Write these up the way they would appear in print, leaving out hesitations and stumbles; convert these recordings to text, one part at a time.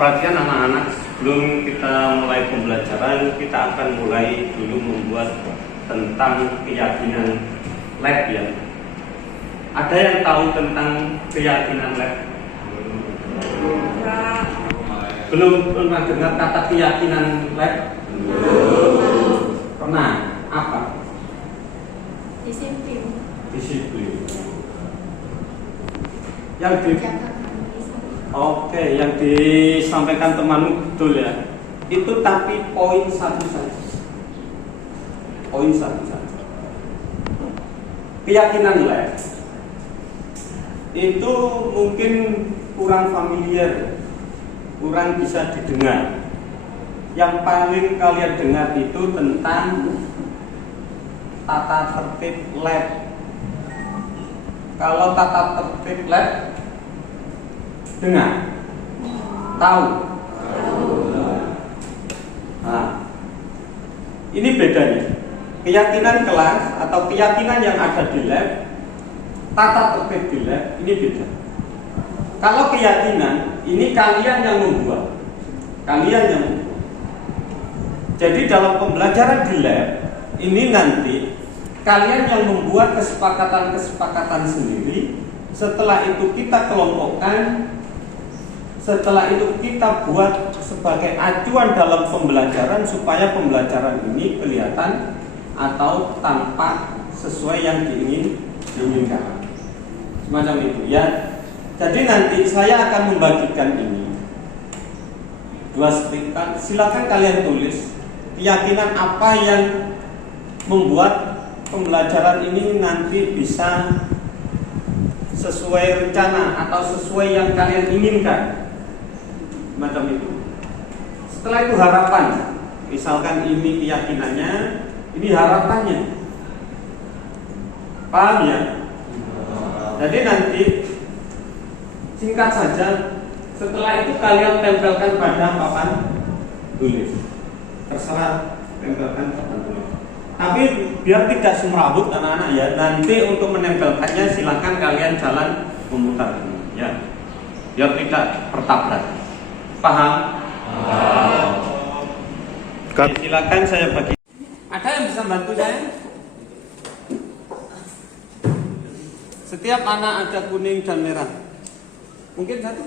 perhatikan anak-anak, sebelum kita mulai pembelajaran, kita akan mulai dulu membuat tentang keyakinan lab ya. Ada yang tahu tentang keyakinan lab? Belum pernah dengar kata keyakinan lab? Pernah? Apa? Disiplin. Disiplin. Yang disampaikan temanmu betul ya. Itu tapi poin satu saja. Poin satu saja. Keyakinan lab itu mungkin kurang familiar, kurang bisa didengar. Yang paling kalian dengar itu tentang tata tertib lab. Kalau tata tertib lab dengar? Tahu? Nah, ini bedanya. Keyakinan kelas atau keyakinan yang ada di lab, tata tertib di lab, ini beda. Kalau keyakinan, ini kalian yang membuat. Kalian yang membuat. Jadi dalam pembelajaran di lab, ini nanti kalian yang membuat kesepakatan-kesepakatan sendiri. Setelah itu kita kelompokkan. Setelah itu kita buat sebagai acuan dalam pembelajaran supaya pembelajaran ini kelihatan atau tampak sesuai yang diinginkan. Semacam itu ya. Jadi nanti saya akan membagikan ini dua setrika. Silakan kalian tulis keyakinan apa yang membuat pembelajaran ini nanti bisa sesuai rencana atau sesuai yang kalian inginkan. Macam itu. Setelah itu harapan. Misalkan ini keyakinannya, ini harapannya. Paham ya? Jadi nanti singkat saja. Setelah itu kalian tempelkan pada papan tulis. Terserah tempelkan papan tulis. Tapi biar tidak semrawut anak-anak ya. Nanti untuk menempelkannya silakan kalian jalan memutar ini ya. Biar tidak bertabrak. Paham? Oke, silakan saya bagi. Ada yang bisa bantu saya? Setiap anak ada kuning dan merah. Mungkin satu.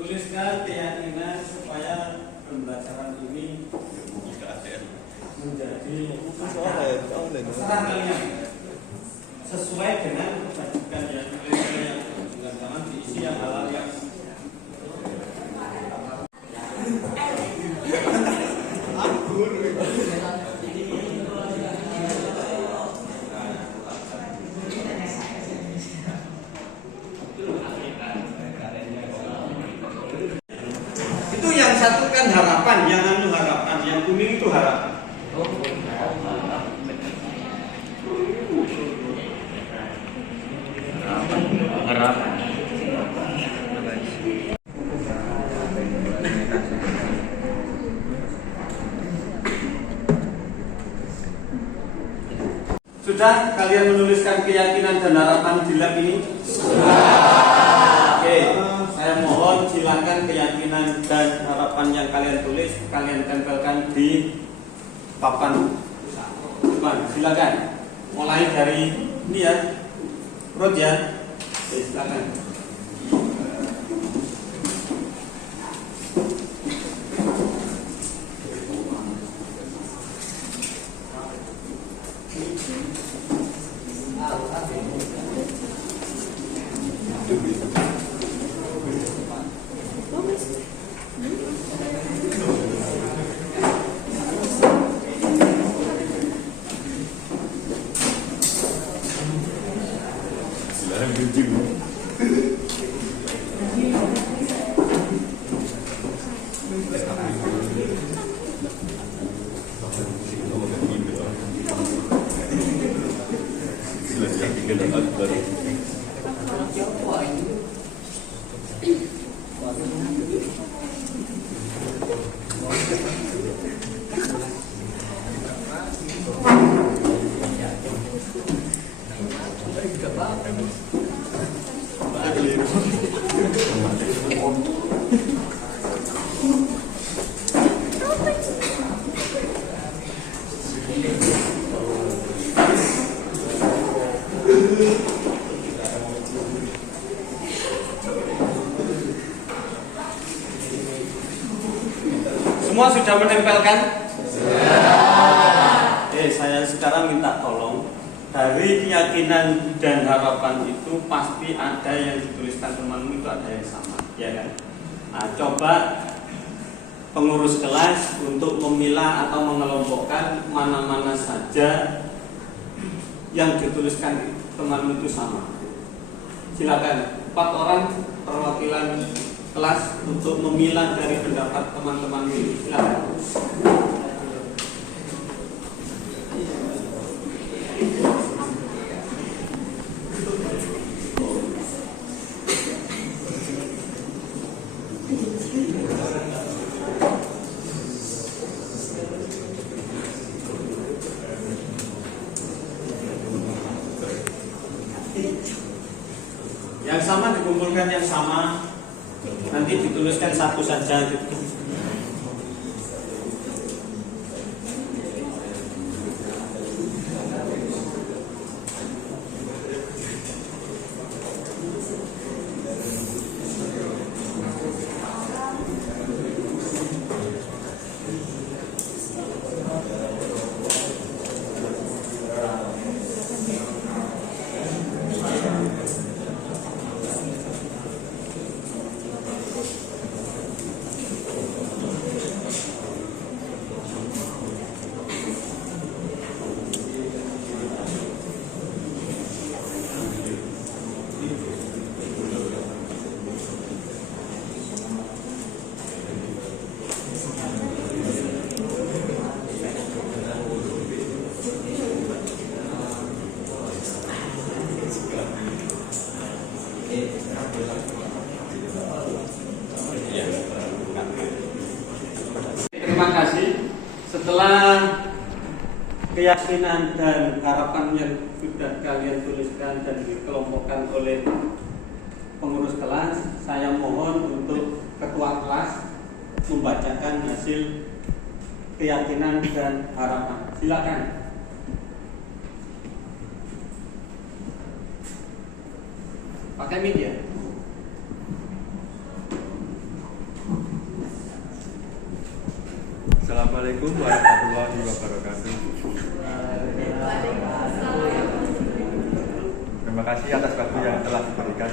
Tuliskan keyakinan supaya pembelajaran ini menjadi terserah kalian sesuai dengan kebajikan yang jangan diisi yang halal yang satu kan harapan, yang anu harapan, yang kuning itu harapan. Harapan. Sudah kalian menuliskan keyakinan dan harapan di lab ini? Oke. Saya mohon silakan keyakinan dan harapan yang kalian tulis kalian tempelkan di papan. Silakan. Mulai dari ini ya, perut ya. Oke, silakan. Semua sudah menempelkan? Saya sekarang minta tolong, dari keyakinan dan harapan itu pasti ada yang dituliskan temanmu itu ada yang sama, ya kan? Nah, coba pengurus kelas untuk memilah atau mengelompokkan mana-mana saja yang dituliskan temanmu itu sama. Silakan 4 orang perwakilan kelas untuk memilah dari pendapat teman-teman ini. Silakan. Yang sama dikumpulkan yang sama, nanti dituliskan satu saja gitu. Terima kasih. Setelah keyakinan dan harapan yang sudah kalian tuliskan dan dikelompokkan oleh pengurus kelas, saya mohon untuk ketua kelas membacakan hasil keyakinan dan harapan. Silakan. Pakai mic ya. Assalamualaikum warahmatullahi wabarakatuh. Terima kasih atas waktu yang telah diberikan.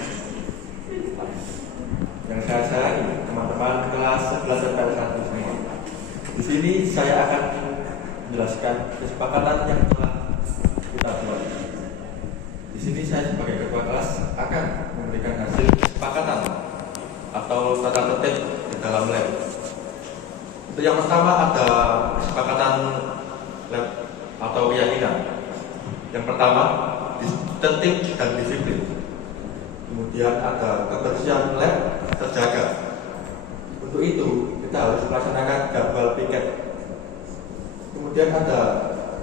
Yang saya sayangi teman-teman kelas 11 dan 1 semua. Di sini saya akan menjelaskan kesepakatan yang telah kita buat. Di sini saya sebagai ketua kelas akan memberikan hasil kesepakatan atau tata tertib di dalam lab. Untuk yang pertama ada kesepakatan lab atau keyakinan. Yang pertama tertib dan disiplin. Kemudian ada kebersihan lab terjaga. Untuk itu kita harus melaksanakan jadwal piket. Kemudian ada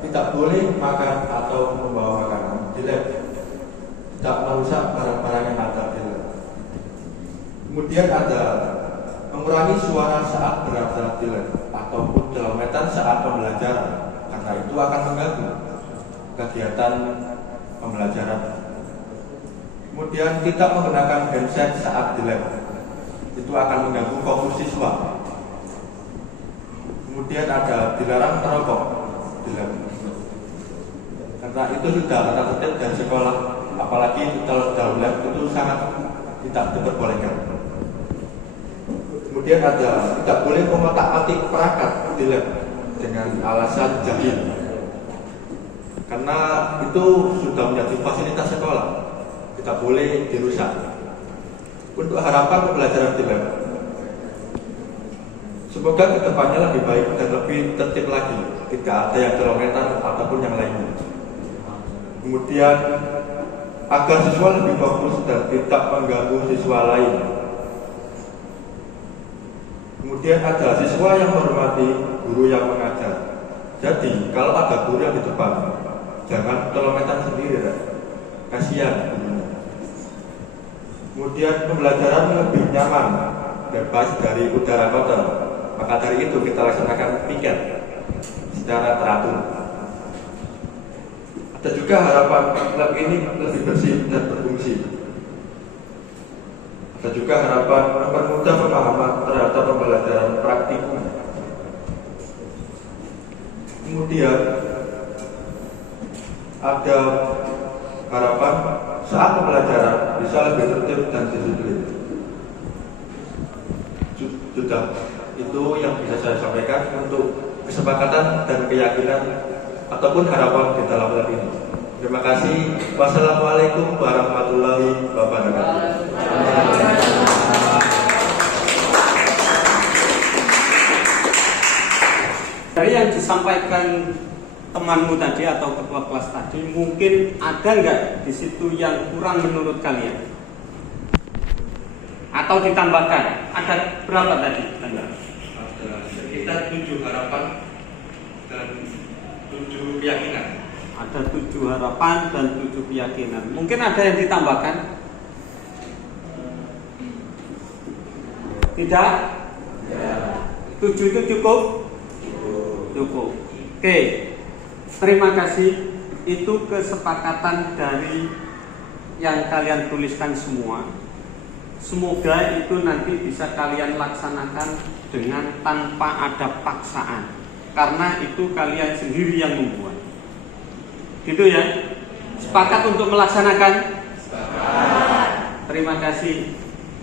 tidak boleh makan atau membawa makanan di lab. Tidak merusak barang-barang yang ada di lab. Kemudian ada mengurangi suara saat berada di lab ataupun kilometer saat pembelajaran, karena itu akan mengganggu kegiatan pembelajaran. Kemudian tidak menggunakan handset saat di lab, itu akan mengganggu fokus siswa. Kemudian ada dilarang merokok di lab, karena itu sudah tata tertib dari sekolah, apalagi kalau dalam lab itu sangat tidak diperbolehkan. Kemudian ada tidak boleh mengotak-atik perangkat di lab dengan alasan jahil, karena itu sudah menjadi fasilitas sekolah, tidak boleh dirusak. Untuk harapan pembelajaran di lab, semoga kedepannya lebih baik dan lebih tertib lagi, tidak ada yang kilometer ataupun yang lainnya. Kemudian agar siswa lebih fokus dan tidak mengganggu siswa lain. Kemudian ada siswa yang menghormati guru yang mengajar. Jadi kalau ada guru yang di depan, jangan kilometer sendiri, kasihan. Kemudian pembelajaran lebih nyaman, bebas dari udara kotor. Maka dari itu kita laksanakan piket secara teratur. Ada juga harapan lab ini lebih bersih dan berfungsi. Ada juga harapan mempermudah pemahaman terhadap pembelajaran praktikum Kemudian ada harapan saat pembelajaran bisa lebih tertib dan disiplin. Sudah, itu yang bisa saya sampaikan untuk kesepakatan dan keyakinan ataupun harapan di dalam hal ini. Terima kasih. Wassalamualaikum warahmatullahi wabarakatuh. Dari yang disampaikan temanmu tadi atau ketua kelas tadi, mungkin ada nggak di situ yang kurang menurut kalian? Atau ditambahkan? Ada berapa tadi? Ada sekitar 7 harapan dan 7 keyakinan. Ada 7 harapan dan 7 keyakinan. Mungkin ada yang ditambahkan? Tidak? 7 itu cukup? Cukup. Oke. Terima kasih. Itu kesepakatan dari yang kalian tuliskan semua. Semoga itu nanti bisa kalian laksanakan dengan tanpa ada paksaan. Karena itu kalian sendiri yang membuat. Gitu ya? Sepakat untuk melaksanakan? Sepakat. Terima kasih.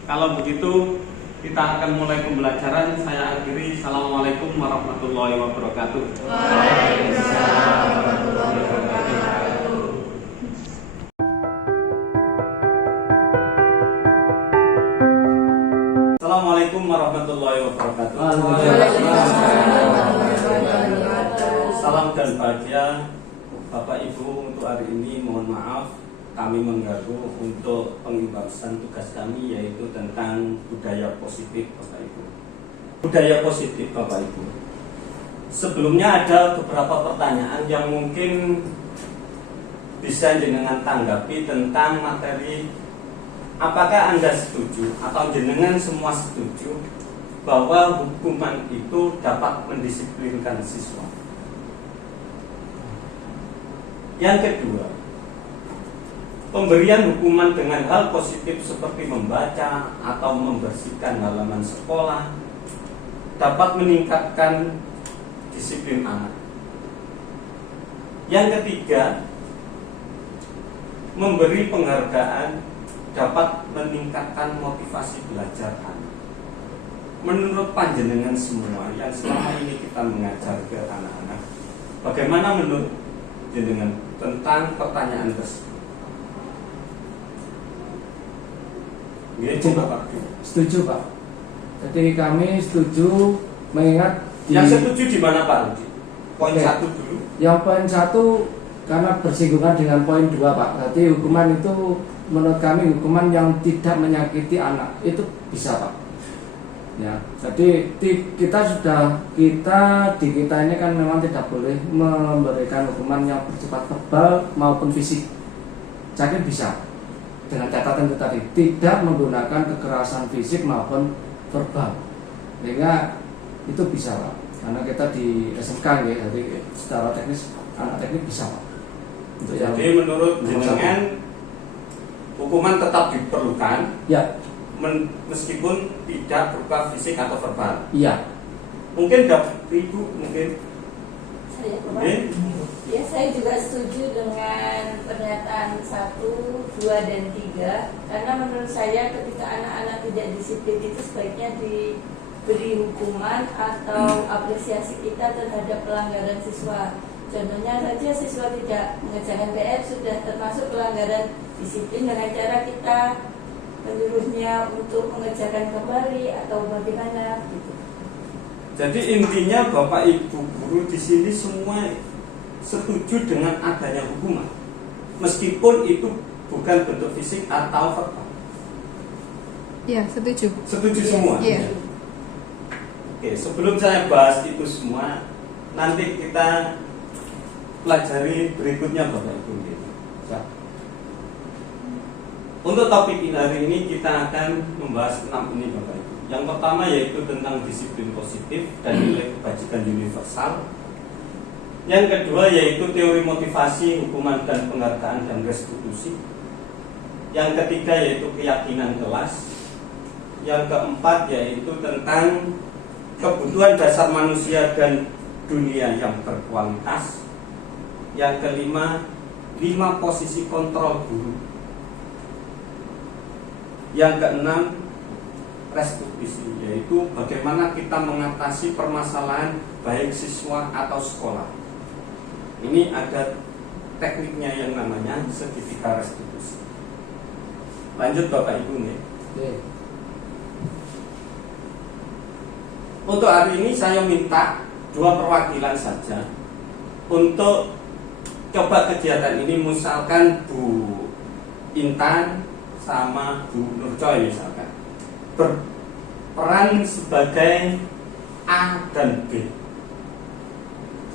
Kalau begitu kita akan mulai pembelajaran. Saya akhiri. Assalamualaikum warahmatullahi wabarakatuh. Waalaikumsalam warahmatullahi wabarakatuh. Assalamualaikum warahmatullahi wabarakatuh. Waalaikumsalam warahmatullahi wabarakatuh. Salam dan bahagia Bapak Ibu. Untuk hari ini mohon maaf kami mengganggu untuk pembahasan tugas kami, yaitu tentang budaya positif Bapak Ibu. Budaya positif Bapak Ibu. Sebelumnya ada beberapa pertanyaan yang mungkin bisa jenengan tanggapi tentang materi. Apakah Anda setuju atau jenengan semua setuju bahwa hukuman itu dapat mendisiplinkan siswa? Yang kedua, pemberian hukuman dengan hal positif seperti membaca atau membersihkan halaman sekolah dapat meningkatkan disiplin anak. Yang ketiga, memberi penghargaan dapat meningkatkan motivasi belajar anak. Menurut panjenengan semua yang selama ini kita mengajar ke anak-anak, bagaimana menurut jenengan tentang pertanyaan tersebut? Ya, coba Pak. Setuju Pak. Jadi kami setuju, mengingat Yang setuju di mana Pak Rudi? Poin Oke. 1 dulu. Yang poin 1 karena bersinggungan dengan poin 2 Pak. Jadi hukuman itu menurut kami hukuman yang tidak menyakiti anak itu bisa Pak. Ya, jadi kita ini kan memang tidak boleh memberikan hukuman yang bersifat verbal maupun fisik. Jadi bisa dengan catatan itu tadi tidak menggunakan kekerasan fisik maupun verbal, sehingga itu bisa Pak. Karena kita di SMK ya, jadi secara teknis anak teknik bisa Pak. Untuk Jadi menurut jenengan hukuman tetap diperlukan, ya, meskipun tidak berupa fisik atau verbal. iya. Mungkin dapat Ibu mungkin. Saya, Bapak. Oke. Ya, saya juga setuju dengan pernyataan 1, 2, dan 3. Karena menurut saya ketika anak-anak tidak disiplin itu sebaiknya diberi hukuman atau apresiasi kita terhadap pelanggaran siswa. Contohnya saja siswa tidak mengerjakan PR sudah termasuk pelanggaran disiplin dengan cara kita menyuruhnya untuk mengerjakan kembali atau bagaimana gitu. Jadi intinya Bapak Ibu guru di sini semua setuju dengan adanya hukuman, meskipun itu bukan bentuk fisik atau verbal. Iya, setuju. Setuju Iya, semua. Iya. Oke, sebelum saya bahas itu semua, nanti kita pelajari berikutnya Bapak Ibu. Ya. Untuk topik hari ini kita akan membahas 6 ini Bapak Ibu. Yang pertama yaitu tentang disiplin positif dan nilai kebajikan universal. Yang kedua yaitu teori motivasi, hukuman dan penghargaan dan restitusi. Yang ketiga yaitu keyakinan kelas. Yang keempat yaitu tentang kebutuhan dasar manusia dan dunia yang berkualitas. Yang kelima, 5 posisi kontrol guru. Yang keenam, restitusi, yaitu bagaimana kita mengatasi permasalahan baik siswa atau sekolah. Ini ada tekniknya yang namanya segitiga restitusi. Lanjut Bapak Ibu nih. Untuk hari ini saya minta 2 perwakilan saja untuk coba kegiatan ini, misalkan Bu Intan sama Bu Nurcoy misalkan berperan sebagai A dan B.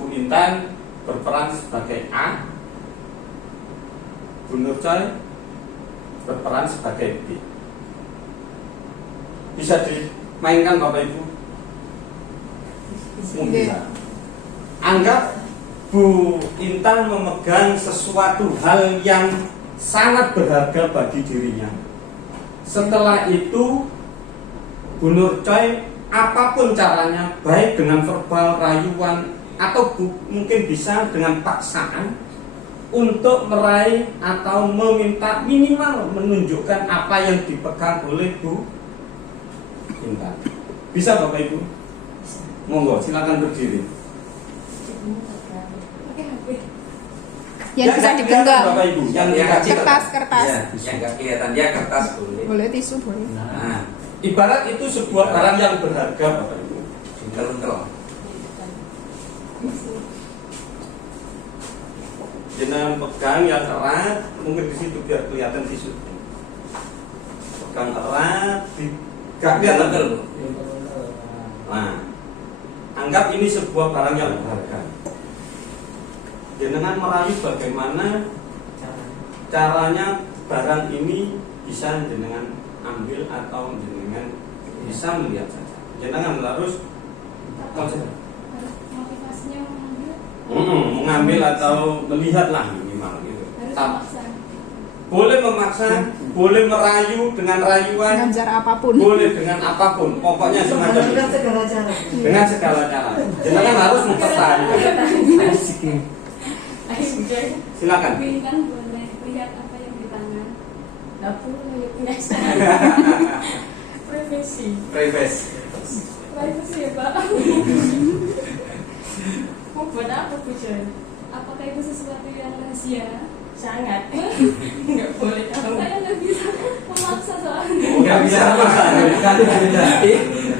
Bu Intan berperan sebagai A, Bu Nurcoy berperan sebagai B. Bisa dimainkan Bapak Ibu? Bisa. Anggap Bu Intan memegang sesuatu hal yang sangat berharga bagi dirinya. Setelah itu Bu Nurcoy apapun caranya, baik dengan verbal, rayuan, atau mungkin bisa dengan paksaan, untuk meraih atau meminta minimal menunjukkan apa yang dipegang oleh Bu Intan. Bisa Bapak Ibu? Monggo, silakan berdiri. Yang bisa nggak digenggam. kelihatan, Bapak Ibu, yang kecil. Kertas. Ya, yang nggak kelihatan dia kertas boleh. Boleh tisu, boleh. Nah, Ibarat itu sebuah barang yang berharga Bapak Ibu. kalau Jangan pegang yang erat, mungkin di situ biar kelihatan tisu. Pegang erat, gak kelihatan. betul. Nah, anggap ini sebuah barang yang berharga. Jenengan merayu bagaimana caranya barang ini bisa jenengan ambil atau jenengan bisa melihat saja. Jenengan harus motivasinya mengambil, mengambil atau melihat lah minimal gitu. harus memaksa. Boleh memaksa, boleh merayu dengan rayuan, Dengan cara apapun. boleh dengan apapun. Pokoknya semacam itu. segala cara. Dengan segala cara. Jenengan harus mempertahankan. Ayo Joy. Silakan. Bintang boleh lihat apa yang di tangan. Dapur milik biasa. Privasi. Privasi. Privacy ya Pak. Mau buat apa Bu Joy? Apakah itu sesuatu yang rahasia? Sangat. Nggak boleh tahu. Saya nggak bisa memaksa soalnya. Enggak bisa memaksa.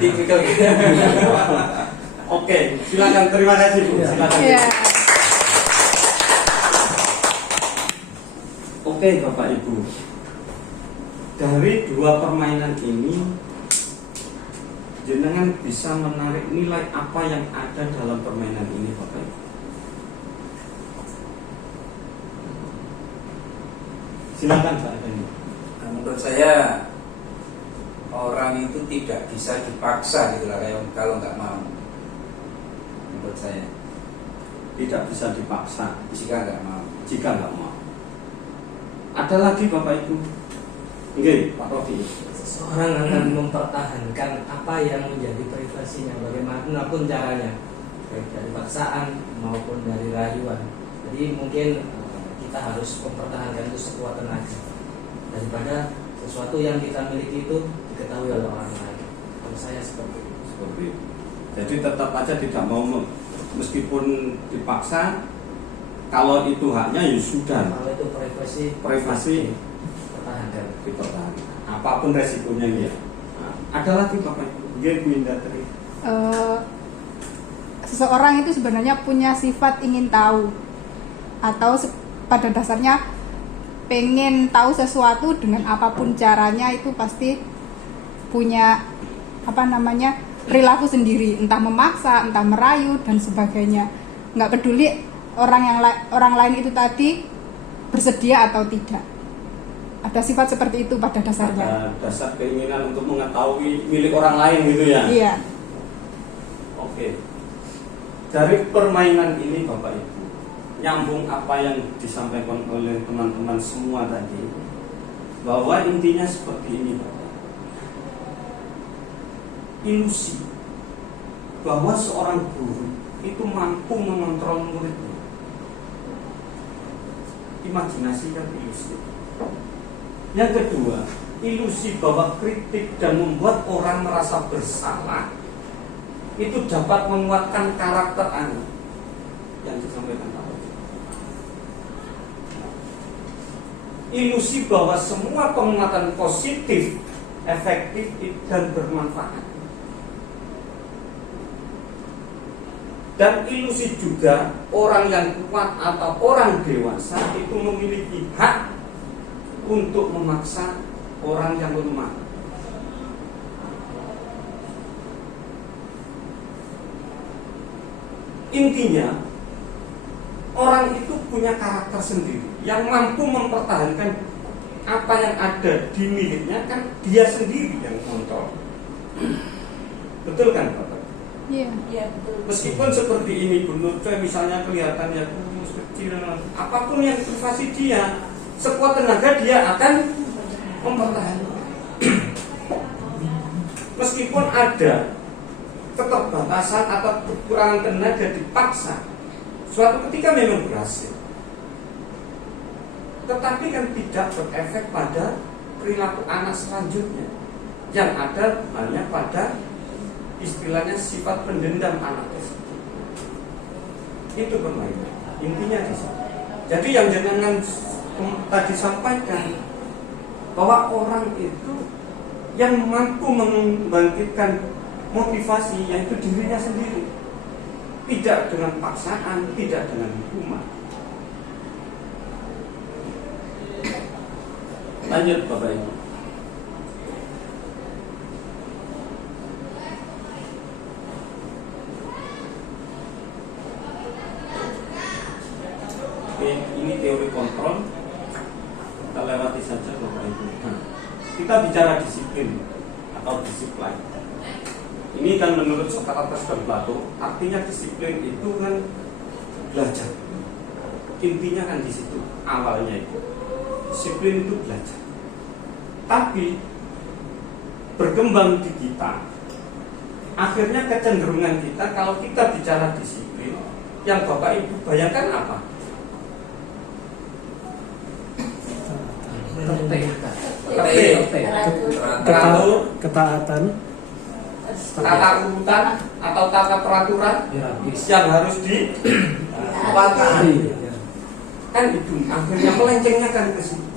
Tipikal gitu. Oke, silakan. Terima kasih Bu. Silakan. Iya. Oke Bapak Ibu, dari 2 permainan ini jenengan bisa menarik nilai apa yang ada dalam permainan ini Bapak Ibu. Silakan Pak Effendi. Nah, menurut saya orang itu tidak bisa dipaksa gitu lah, kayak kalau nggak mau. Menurut saya Tidak bisa dipaksa jika nggak mau. jika nggak mau. Ada lagi Bapak Ibu? Oke, Pak Rofi. Seseorang akan mempertahankan apa yang menjadi privasinya bagaimanapun caranya, baik dari paksaan maupun dari rayuan. Jadi mungkin kita harus mempertahankan itu sekuat tenaga daripada sesuatu yang kita miliki itu diketahui oleh orang lain. Kalau saya seperti itu. Seperti itu. Jadi tetap aja tidak mau meskipun dipaksa, kalau itu haknya ya sudah. Kalau itu Privasi pertahankan. dipertahankan. Apapun resikonya ya. Nah, ada lagi Bapak Ibu. Dia Bu Indatri. Seseorang itu sebenarnya punya sifat ingin tahu atau pada dasarnya pengen tahu sesuatu dengan apapun caranya, itu pasti punya perilaku sendiri, entah memaksa, entah merayu dan sebagainya. Nggak peduli orang lain itu tadi bersedia atau tidak. Ada sifat seperti itu pada dasarnya. Ada dasar keinginan untuk mengetahui milik orang lain gitu ya. Iya. Oke. Dari permainan ini Bapak Ibu, nyambung apa yang disampaikan oleh teman-teman semua tadi, bahwa intinya seperti ini Bapak. Ilusi bahwa seorang guru itu mampu mengontrol muridnya. Imajinasi kan ilusi. Yang kedua, ilusi bahwa kritik dan membuat orang merasa bersalah itu dapat menguatkan karakter anak yang disampaikan Pak Wajib. Ilusi bahwa semua penguatan positif, efektif dan bermanfaat. Dan ilusi juga orang yang kuat atau orang dewasa itu memiliki hak untuk memaksa orang yang lemah. Intinya, orang itu punya karakter sendiri yang mampu mempertahankan apa yang ada di miliknya, kan dia sendiri yang kontrol. Betul kan Bapak? Iya. Iya betul. Meskipun seperti ini Bu Nurcoy misalnya kelihatannya kurus, kecil, apapun yang privasi dia, sekuat tenaga dia akan mempertahankan. Meskipun ada keterbatasan atau kekurangan tenaga dipaksa, suatu ketika memang berhasil. Tetapi kan tidak berefek pada perilaku anak selanjutnya. Yang ada hanya pada istilahnya sifat pendendam anak tersebut. Itu permainan. Intinya di situ. Jadi yang jangan tadi sampaikan bahwa orang itu yang mampu membangkitkan motivasi yaitu dirinya sendiri, tidak dengan paksaan, tidak dengan hukuman. Lanjut Bapak Ibu. Oke, ini teori kontrol. Kita lewati saja Bapak Ibu. Kita bicara disiplin atau disiplin. Ini kan menurut Socrates dan Plato, artinya disiplin itu kan belajar. Intinya kan di situ, awalnya itu. Disiplin itu belajar. Tapi berkembang di kita, akhirnya kecenderungan kita kalau kita bicara disiplin, yang Bapak Ibu bayangkan apa? Teratur, ketaatan, tata urutan atau tata peraturan yang harus dipatuhi. Kan itu akhirnya melencengnya kan ke situ.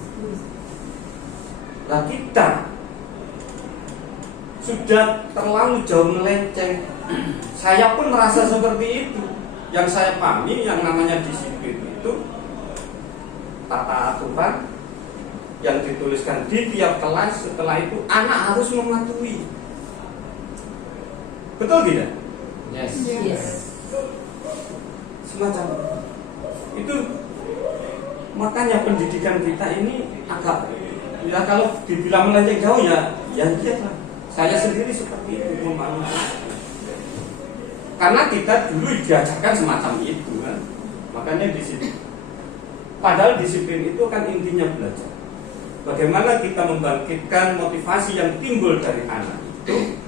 Nah kita sudah terlalu jauh melenceng. Saya pun merasa seperti itu. Yang saya pahami yang namanya disiplin itu tata aturan yang dituliskan di tiap kelas. Setelah itu anak harus mematuhi. Betul tidak? Yes. Yes. Semacam itu. Makanya pendidikan kita ini agak, ya kalau dibilang melenceng jauh ya iya lah. Saya sendiri seperti itu memahami. Karena kita dulu diajarkan semacam itu kan. Makanya disiplin. Padahal disiplin itu kan intinya belajar. Bagaimana kita membangkitkan motivasi yang timbul dari anak itu,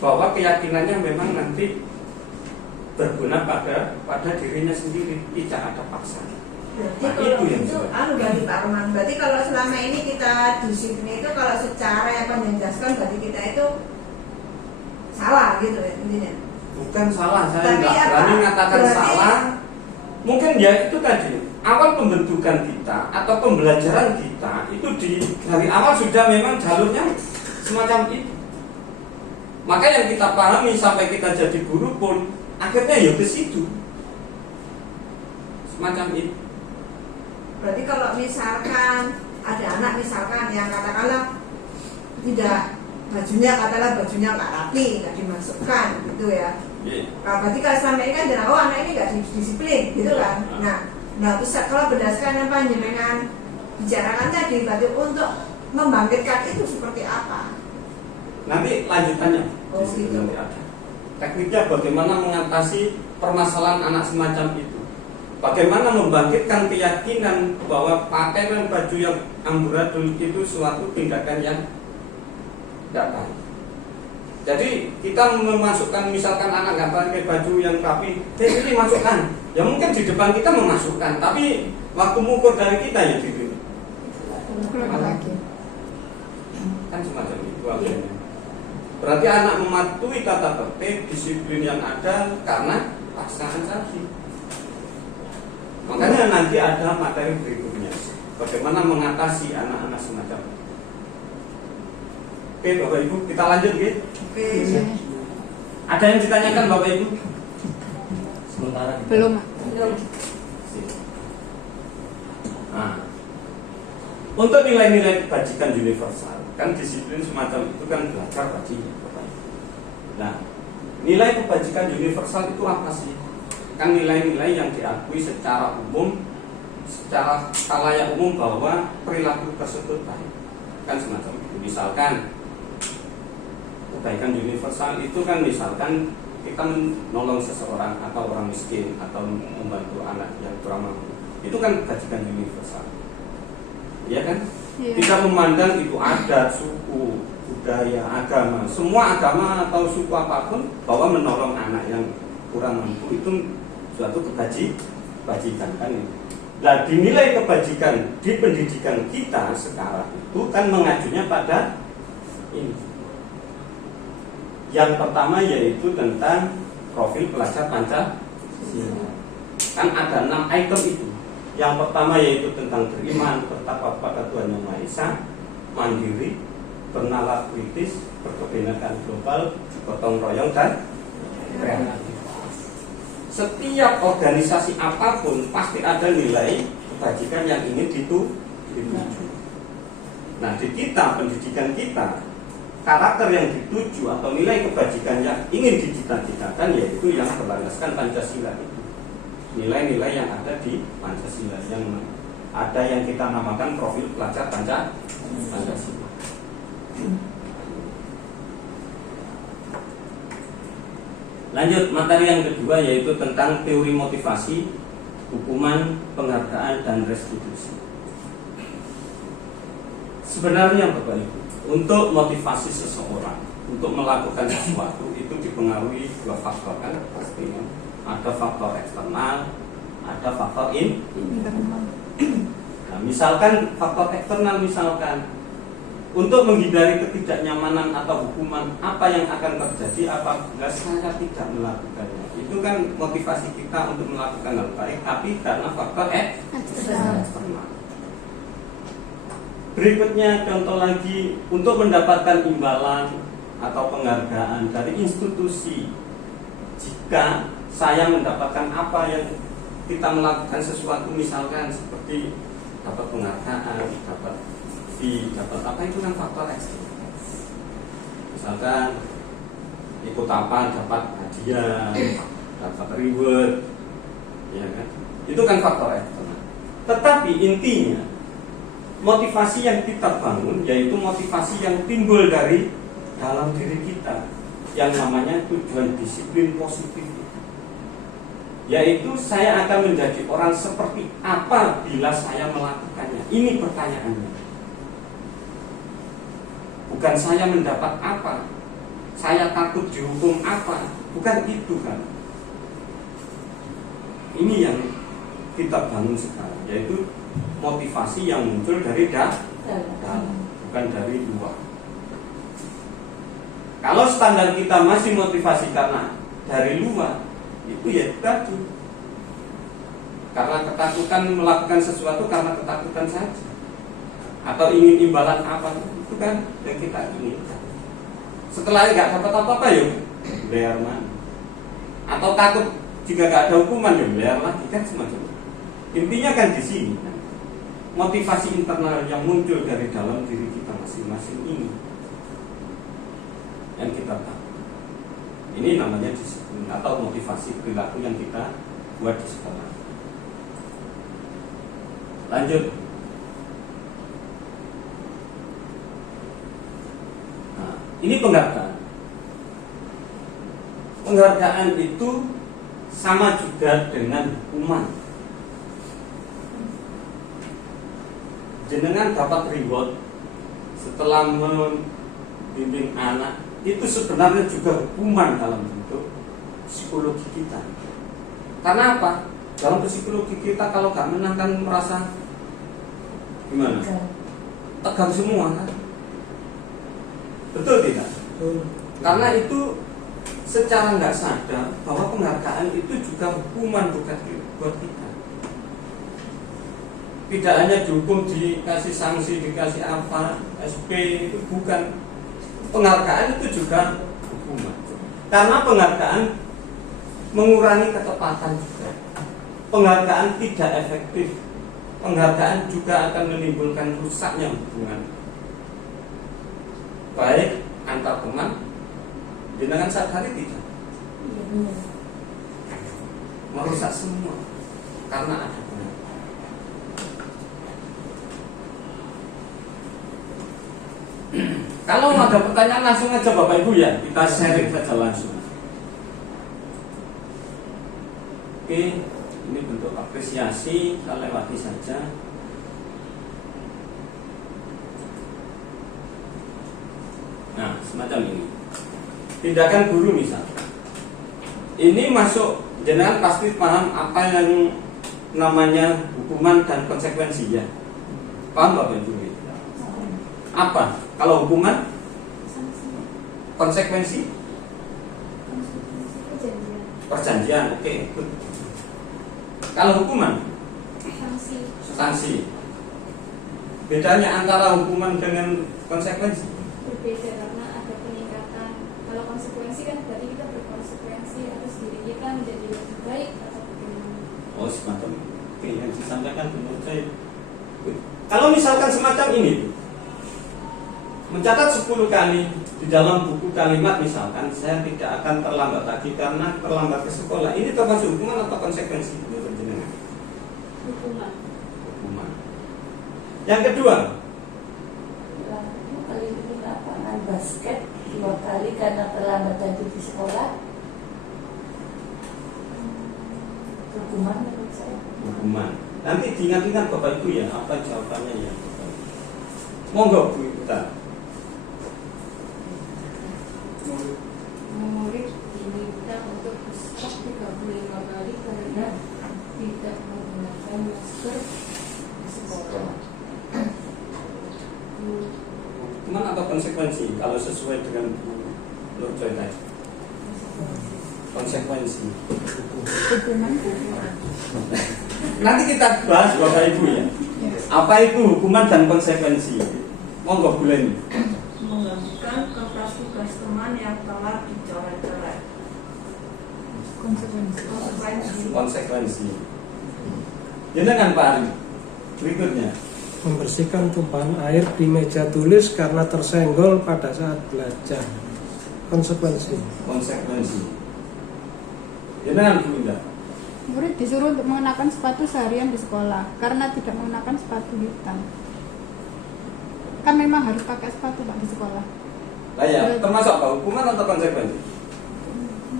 bahwa keyakinannya memang nanti berguna pada dirinya sendiri, tidak ada paksaan. Berarti kalau itu berarti Pak Roman, berarti kalau selama ini kita disiplin itu kalau secara yang menjelaskan berarti kita itu salah gitu ya intinya. Bukan salah, saya Tapi nggak apa? berani mengatakan Berarti salah. Mungkin ya itu tadi awal pembentukan kita atau pembelajaran kita itu dari awal sudah memang jalurnya semacam itu. Maka yang kita pahami sampai kita jadi guru pun akhirnya ya ke situ. Semacam itu. Berarti kalau misalkan ada anak misalkan yang katakanlah tidak bajunya nggak rapi, nggak dimasukkan gitu ya. Nah, berarti kalau selama ini kan dari awal anak ini nggak disiplin gitu kan. Nah terus kalau berdasarkan yang panjenengan bicarakan tadi, berarti untuk membangkitkan itu seperti apa? Nanti lanjutannya Oh, di situ gitu. nanti ada. Tekniknya bagaimana mengatasi permasalahan anak semacam itu. Bagaimana membangkitkan keyakinan bahwa pakaian baju yang amburadul itu suatu tindakan yang tidak baik. Jadi kita memasukkan, misalkan anak nggak pakai baju yang rapi, ini masukkan. Ya mungkin di depan kita memasukkan, tapi waktu mengukur dari kita ya gitu. Keluar lagi. Kan semacam itu akhirnya. Berarti anak mematuhi tata tertib, disiplin yang ada karena paksaan sanksi. Makanya nanti ada materi berikutnya, bagaimana mengatasi anak-anak semacam itu. Oke Bapak Ibu, kita lanjut gitu. Oke. Ada yang ditanyakan Bapak Ibu? Sementara Belum. Nah, untuk nilai-nilai kebajikan universal, kan disiplin semacam itu kan belajar bajikan. Nah, nilai kebajikan universal itu apa sih? Kan nilai-nilai yang diakui secara umum, secara khalayak umum bahwa perilaku tersebut baik. Kan semacam itu. Misalkan kebaikan universal itu kan misalkan kita menolong seseorang atau orang miskin atau membantu anak yang kurang mampu. Itu kan kebajikan universal. Iya kan? Iya. Tidak memandang itu adat, suku, budaya, agama. Semua agama atau suku apapun bahwa menolong anak yang kurang mampu itu suatu kebajikan kan itu. Nah, dinilai kebajikan di pendidikan kita sekarang itu kan mengajunya pada ini. Yang pertama yaitu tentang profil pelajar Pancasila. Kan ada 6 item itu. Yang pertama yaitu tentang beriman, bertakwa pada Tuhan Yang Maha Esa, mandiri, bernalar kritis, berkebinekaan global, gotong royong dan kreatif. Setiap organisasi apapun pasti ada nilai kebajikan yang ingin dituju. Nah, di kita, pendidikan kita, karakter yang dituju atau nilai kebajikan yang ingin dicita-citakan yaitu yang berlandaskan Pancasila itu. Nilai-nilai yang ada di Pancasila, yang ada yang kita namakan profil pelajar Pancasila. Lanjut, materi yang kedua yaitu tentang teori motivasi, hukuman, penghargaan, dan restitusi. Sebenarnya Bapak Ibu, untuk motivasi seseorang untuk melakukan sesuatu itu dipengaruhi 2 faktor kan pastinya. Ada faktor eksternal, ada faktor internal. Nah, misalkan faktor eksternal, misalkan untuk menghindari ketidaknyamanan atau hukuman, apa yang akan terjadi apabila saya tidak melakukannya? Itu kan motivasi kita untuk melakukan hal baik, tapi karena faktor eksternal. Berikutnya contoh lagi, untuk mendapatkan imbalan atau penghargaan dari institusi. Jika saya mendapatkan apa yang kita melakukan sesuatu, misalkan seperti dapat penghargaan, dapat apa, itu kan faktor eksternal. Misalkan ikut apa dapat hadiah, dapat reward, ya kan? Itu kan faktor eksternal. Tetapi intinya motivasi yang kita bangun yaitu motivasi yang timbul dari dalam diri kita, yang namanya tujuan disiplin positif. Yaitu saya akan menjadi orang seperti apa bila saya melakukannya. Ini pertanyaannya. Bukan saya mendapat apa, saya takut dihukum apa, bukan itu kan. Ini yang kita bangun sekarang, yaitu motivasi yang muncul dari dalam, bukan dari luar. Kalau standar kita masih motivasi karena dari luar, itu ya tadi, karena ketakutan melakukan sesuatu karena ketakutan saja, atau ingin imbalan apa, itu kan yang kita inginkan. Setelah nggak dapat apa-apa ya bayar mana, atau takut jika nggak ada hukuman ya bayar lagi, kan semacam itu. Intinya kan di sini motivasi internal yang muncul dari dalam diri kita masing-masing ini yang kita tahu. Ini namanya disiplin atau motivasi perilaku yang kita buat di sekolah. Lanjut. Nah, ini penghargaan. Penghargaan itu sama juga dengan hukuman. Jenengan dapat reward setelah membimbing anak itu sebenarnya juga hukuman dalam bentuk psikologi kita. Karena apa? Dalam psikologi kita kalau nggak menang kan merasa gimana? Tegang semua kan? Betul tidak? Karena itu secara nggak sadar bahwa penghargaan itu juga hukuman buat kita. Tidak hanya dihukum, dikasih sanksi, dikasih apa, SP, itu bukan. Penghargaan itu juga hukuman. Karena penghargaan mengurangi ketepatan juga. Penghargaan tidak efektif. Penghargaan juga akan menimbulkan rusaknya hubungan, baik antar teman, dengan sadari tidak. Merusak semua karena ada penghargaan. Kalau ada pertanyaan langsung aja Bapak Ibu ya, kita sharing saja langsung. Oke, ini bentuk apresiasi, kita lewati saja. Nah, semacam ini. Tindakan guru misalkan. Ini masuk, jenengan pasti paham apa yang namanya hukuman dan konsekuensinya. Paham Bapak Ibu? Apa? Kalau hukuman? Konsekuensi? Perjanjian, oke. Kalau hukuman? Sanksi. Bedanya antara hukuman dengan konsekuensi? Berbeda karena ada peningkatan. Kalau konsekuensi kan berarti kita berkonsekuensi atas diri kita menjadi lebih baik atau bagaimana? Oh, semacam oke, yang disampaikan menurut saya. Kalau misalkan semacam ini, mencatat 10 kali di dalam buku kalimat misalkan, saya tidak akan terlambat lagi karena terlambat ke sekolah. Ini termasuk hukuman atau konsekuensi menurut jenengan? Hukuman. Hukuman. Yang kedua, Kali ini lapangan basket 2 kali karena terlambat tadi di sekolah. Hukuman menurut saya. hukuman. Nanti diingat-ingat Bapak Ibu ya, apa jawabannya ya. Monggo Bu kita. Murid diminta untuk berstop 35 kali karena tidak menggunakan masker di sekolah. Hukuman atau konsekuensi kalau sesuai dengan Bu Lurjoy tadi? Konsekuensi. Nanti kita bahas Bapak Ibu ya. Apa itu hukuman dan konsekuensi? Monggo Bu Leni. Menggantikan kertas tugas teman yang telah dicoret-coret. Konsekuensi. Jangan Pak Ari. Berikutnya. Membersihkan tumpahan air di meja tulis karena tersenggol pada saat belajar. Konsekuensi. Jangan Bu Indah. Murid disuruh untuk mengenakan sepatu seharian di sekolah karena tidak mengenakan sepatu hitam. Kan memang harus pakai sepatu Pak di sekolah. Lah ya, termasuk apa? Hukuman atau konsekuensi?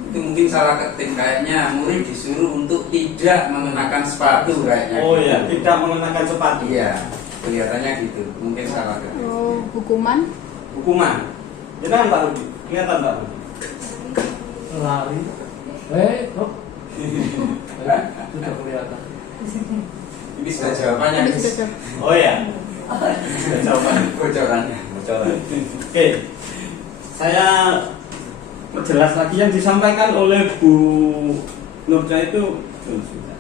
Itu mungkin salah ketik, kayaknya murid disuruh untuk tidak mengenakan sepatu kayaknya. Oh gitu. ya, tidak mengenakan sepatu. Iya, kelihatannya gitu. Mungkin salah ketik. Oh, hukuman. Hukuman. Jangan Pak Rudi. Kelihatan Pak Rudi. Lari. Oh. Sudah kelihatan. Ini sudah jawabannya. Ini Gus. sudah jawab. Oh ya. Sudah jawaban. Bocorannya. Bocoran. Oke. Saya perjelas lagi yang disampaikan oleh Bu Nurja itu sudah.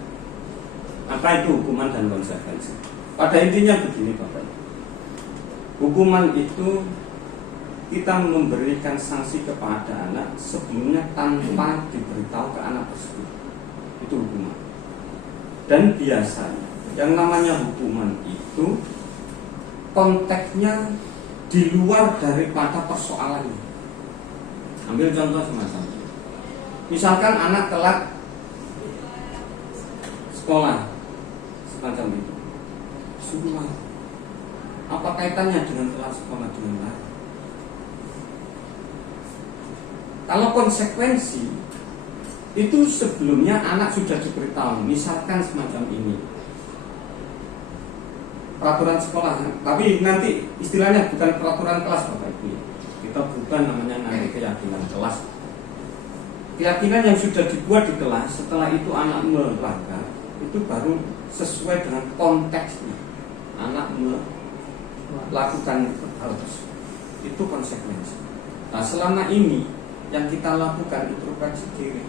Apa itu hukuman dan konsekuensi? Pada intinya begini Bapak. Hukuman itu kita memberikan sanksi kepada anak sebelumnya tanpa diberitahu ke anak tersebut. Itu hukuman. Dan biasanya yang namanya hukuman itu konteksnya di luar daripada persoalannya. Ambil contoh semacam ini. Misalkan anak telat sekolah semacam itu, suruh apa kaitannya dengan telat sekolah dengan lari? Kalau konsekuensi itu sebelumnya anak sudah diberitahu, misalkan semacam ini peraturan sekolah, tapi nanti istilahnya bukan peraturan kelas Bapak Ibu ya. kita bukan namanya nanti keyakinan kelas. Keyakinan yang sudah dibuat di kelas, setelah itu anak melanggar, itu baru sesuai dengan konteksnya. Anak melakukan hal tersebut, itu konsekuensi. Nah, selama ini yang kita lakukan introspeksi diri,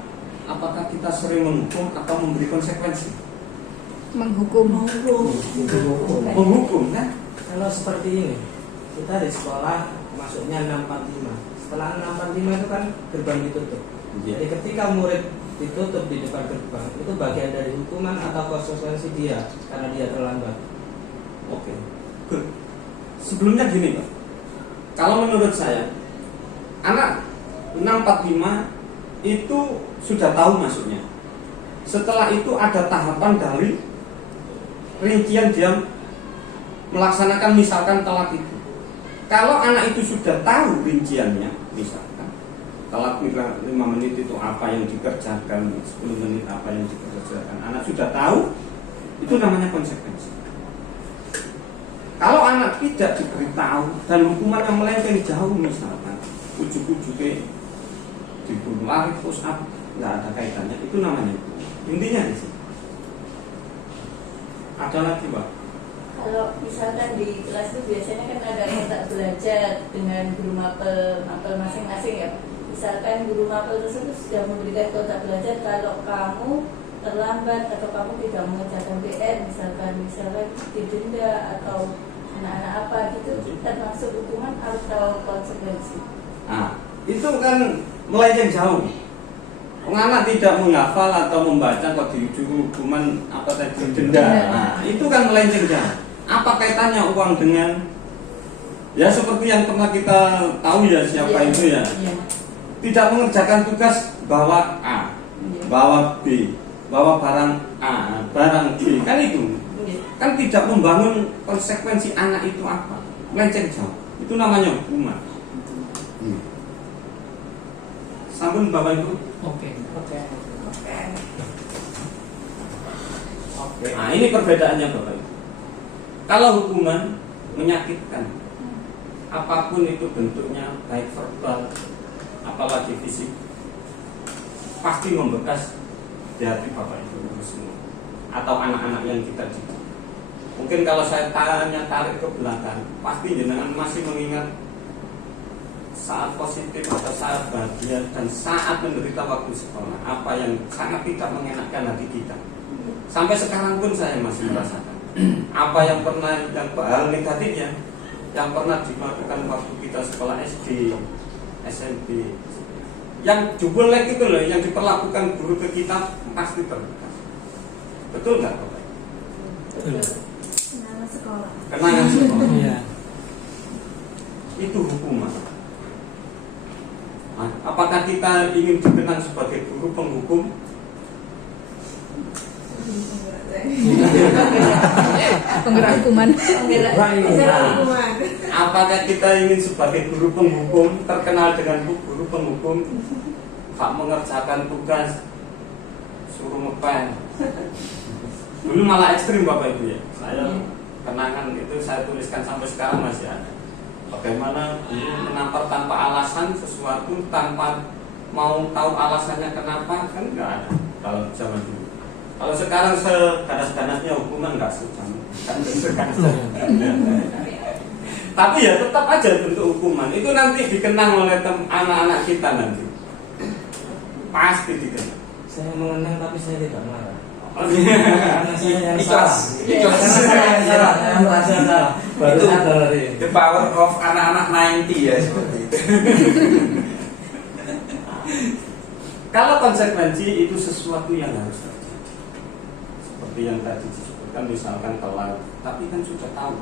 apakah kita sering menghukum atau memberi konsekuensi? Menghukum. Menghukum kan? Kalau seperti ini, kita di sekolah masuknya 645. Setelah 645 itu kan gerbang ditutup. Jadi ketika murid ditutup di depan gerbang, itu bagian dari hukuman atau konsekuensi dia karena dia terlambat. Oke. Good. Sebelumnya gini Pak, kalau menurut saya anak 645 itu sudah tahu masuknya. Setelah itu ada tahapan dari rincian dia melaksanakan misalkan telat itu. Kalau anak itu sudah tahu rinciannya, misalkan telat 5 menit itu apa yang dikerjakan, 10 menit apa yang dikerjakan, anak sudah tahu, itu namanya konsekuensi. Kalau anak tidak diberitahu dan hukuman yang melenceng jauh, misalkan ujuk-ujuknya dibunuh, lari, push up, nggak ada kaitannya, itu namanya intinya di sini. Ada lagi Pak? Kalau misalkan di kelas itu biasanya kan ada kotak belajar dengan guru mapel masing-masing ya. Misalkan guru mapel tersebut sudah memberikan kotak belajar, kalau kamu terlambat atau kamu tidak mengerjakan PR, misalkan didenda atau anak-anak apa gitu, termasuk hukuman atau konsekuensi. Nah, itu kan melenceng jauh. Anak tidak menghafal atau membaca kok disuruh hukuman apa tadi denda. Nah, itu kan melenceng jauh. Apa kaitannya uang dengan ya seperti yang pernah kita tahu ya siapa itu ya. Tidak mengerjakan tugas bawa A, bawa B, bawa barang A, barang B, kan itu. Kan tidak membangun konsekuensi anak itu apa, melenceng jauh. Itu namanya hukuman. Sambung Bapak Ibu. Oke. Nah, ini perbedaannya Bapak Ibu. Kalau hukuman menyakitkan, apapun itu bentuknya, baik verbal, apalagi fisik, pasti membekas di hati Bapak Ibu semua atau anak-anak yang kita didik. Mungkin kalau saya tarik ke belakang, pasti jenengan masih mengingat saat positif atau saat bahagia dan saat menderita waktu sekolah, apa yang sangat tidak mengenakkan hati kita. Sampai sekarang pun saya masih merasakan apa yang pernah, yang hal negatifnya yang pernah dilakukan waktu kita sekolah SD, SMP, yang jubelek itu loh, yang diperlakukan guru ke kita pasti terbekas. Betul nggak Bapak? Betul. Kenangan sekolah. Kenangan sekolah. Iya. Itu hukuman. Nah, apakah kita ingin dikenang sebagai guru penghukum? Penggerak hukuman. Apakah kita ingin sebagai guru penghukum, terkenal dengan guru penghukum, tak mengerjakan tugas, suruh ngepel? Dulu malah ekstrim Bapak Ibu ya. Saya kenangan itu saya tuliskan sampai sekarang masih ada. Bagaimana guru menampar tanpa alasan sesuatu, tanpa mau tahu alasannya kenapa, kan nggak ada kalau zaman dulu. Kalau sekarang seganas-ganasnya hukuman nggak seganas. Tapi ya tetap aja bentuk hukuman. Itu nanti dikenang oleh anak-anak kita nanti. Pasti dikenang. Saya mengenang tapi saya tidak marah. Karena saya yang ikhlas. Karena saya yang salah. Saya merasa salah. Baru Itu sadar hari ini. the power of anak-anak 90 ya seperti itu. Kalau konsekuensi itu sesuatu yang harus terjadi. Seperti yang tadi disebutkan, misalkan telat, tapi kan sudah tahu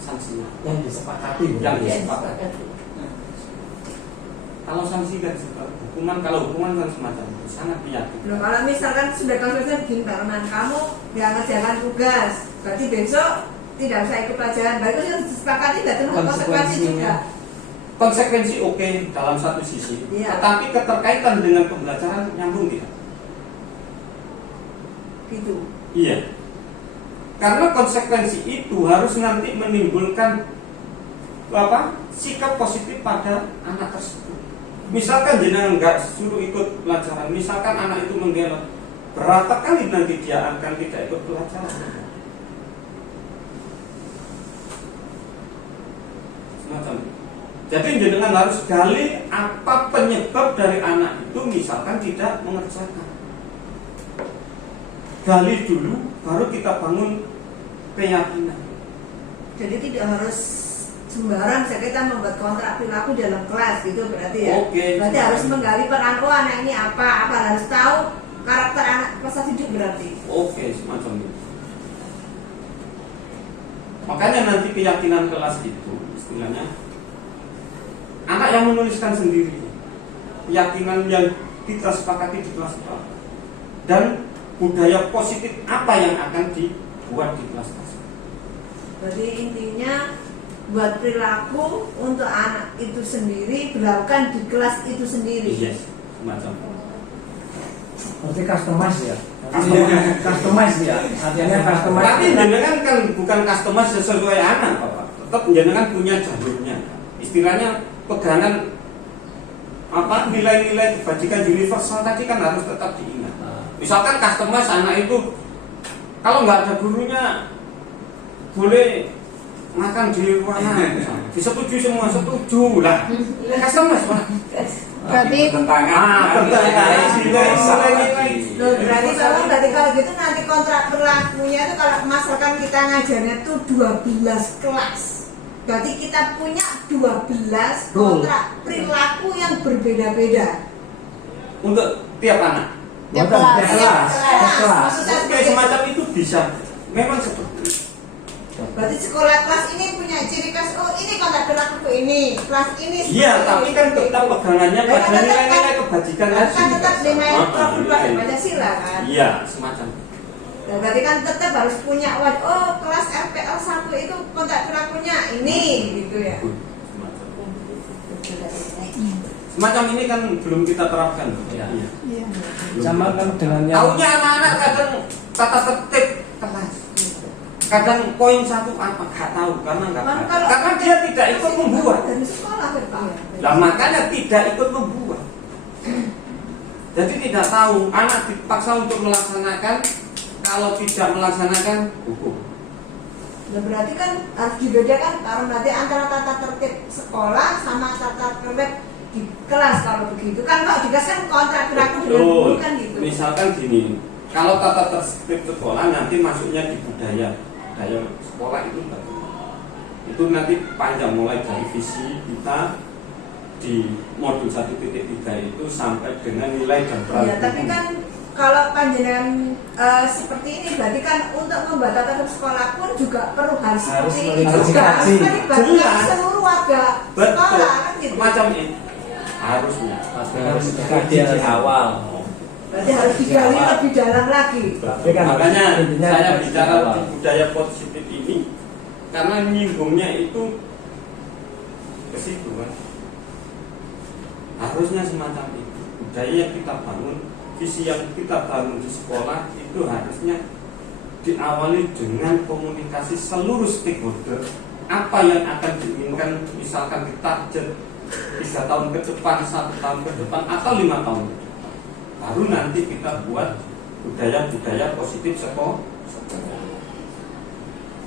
sanksinya. Yang disepakati. Yang disepakati. Kalau sanksi kan hukuman, kalau hukuman kan semacam itu sangat menyakitkan. Loh, kalau misalkan sudah konsekuensinya begini Pak Ronan, kamu nggak ngerjakan tugas, berarti besok tidak usah ikut pelajaran. Berarti itu disepakati tidak termasuk konsekuensi juga. Konsekuensi oke dalam satu sisi, tetapi keterkaitan dengan pembelajaran nyambung tidak? Gitu. Iya. Karena konsekuensi itu harus nanti menimbulkan sikap positif pada anak tersebut. Misalkan jenengan nggak suruh ikut pelajaran, misalkan anak itu menggelak, berapa kali nanti dia akan tidak ikut pelajaran? Semacam itu. Jadi jenengan harus gali apa penyebab dari anak itu misalkan tidak mengerjakan. Gali dulu, baru kita bangun keyakinan. Jadi tidak harus sembarang kita membuat kontrak perilaku dalam kelas gitu berarti ya. Oke. Berarti harus menggali peran anak ini apa harus tahu karakter anak peserta didik berarti. Oke, semacam itu. Makanya nanti keyakinan kelas itu istilahnya anak yang menuliskan sendiri keyakinan yang kita sepakati di kelas dan budaya positif apa yang akan dibuat di kelas tersebut. Berarti intinya buat perilaku untuk anak itu sendiri berlakukan di kelas itu sendiri. Yes, semacam. Berarti customize ya. Customize ya. Artinya customize. Tapi jenengan kan bukan customize sesuai anak, Bapak. Tetap jenengan punya jalurnya. Istilahnya pegangan nilai-nilai kebajikan universal tadi kan harus tetap diingat. Misalkan customize anak itu kalau nggak ada gurunya boleh makan di ruangan, disetujui semua, setuju lah. Customize Pak. Berarti berarti kalau gitu nanti kontrak berlakunya itu kalau misalkan kita ngajarnya tuh 12 kelas. Berarti kita punya 12 kontrak perilaku yang berbeda-beda untuk tiap anak. Tiap kelas. Oke, semacam itu bisa. Memang seperti itu. Berarti sekolah kelas ini punya ciri khas. Oh, ini kontrak perilaku ini. Kelas ini. Iya, tapi kan tetap pegangannya pada nilai-nilai kebajikan tadi. Kan tetap dengan Profil Pancasila kan. Iya, semacam. Dan berarti kan tetap harus punya kelas RPL 1 itu kontrak perilakunya ini gitu ya. Semacam ini kan belum kita terapkan. Iya. Iya. Sama kan dengan yang Taunya anak-anak kadang tata tertib kelas. Kadang poin satu apa nggak tahu karena nggak Kan tahu. kalau- Karena dia tidak ikut membuat. Dari sekolah kan Pak. Nah makanya tidak ikut membuat. Jadi tidak tahu, anak dipaksa untuk melaksanakan. Kalau tidak melaksanakan hukum. Nah, berarti kan harus dibedakan kalau nanti antara tata tertib sekolah sama tata tertib di kelas. Kalau begitu kan kalau dikasih kontrak perilaku dengan guru kan gitu. Misalkan gini, kalau tata tertib sekolah nanti masuknya di budaya sekolah itu bagaimana? Itu nanti panjang mulai dari visi kita di modul 1.3 itu sampai dengan nilai dan peran. Ya, tapi kan kalau panjenengan seperti ini berarti kan untuk membuat tata tertib sekolah pun juga perlu harus seperti ini juga dikaji. harus melibatkan Jelas. seluruh warga sekolah kan gitu. Macam ini harusnya. harus dikaji di awal. Berarti harus digali lebih dalam lagi. Makanya intinya saya dikaji bicara di awal. di budaya positif ini karena nyinggungnya itu ke situ kan. Harusnya semacam itu. Budaya yang kita bangun, visi yang kita bangun di sekolah itu harusnya diawali dengan komunikasi seluruh stakeholder. Apa yang akan diinginkan, misalkan ditarget 3 tahun ke depan, 1 tahun ke depan, atau 5 tahun ke depan. Baru nanti kita buat budaya-budaya positif sekolah.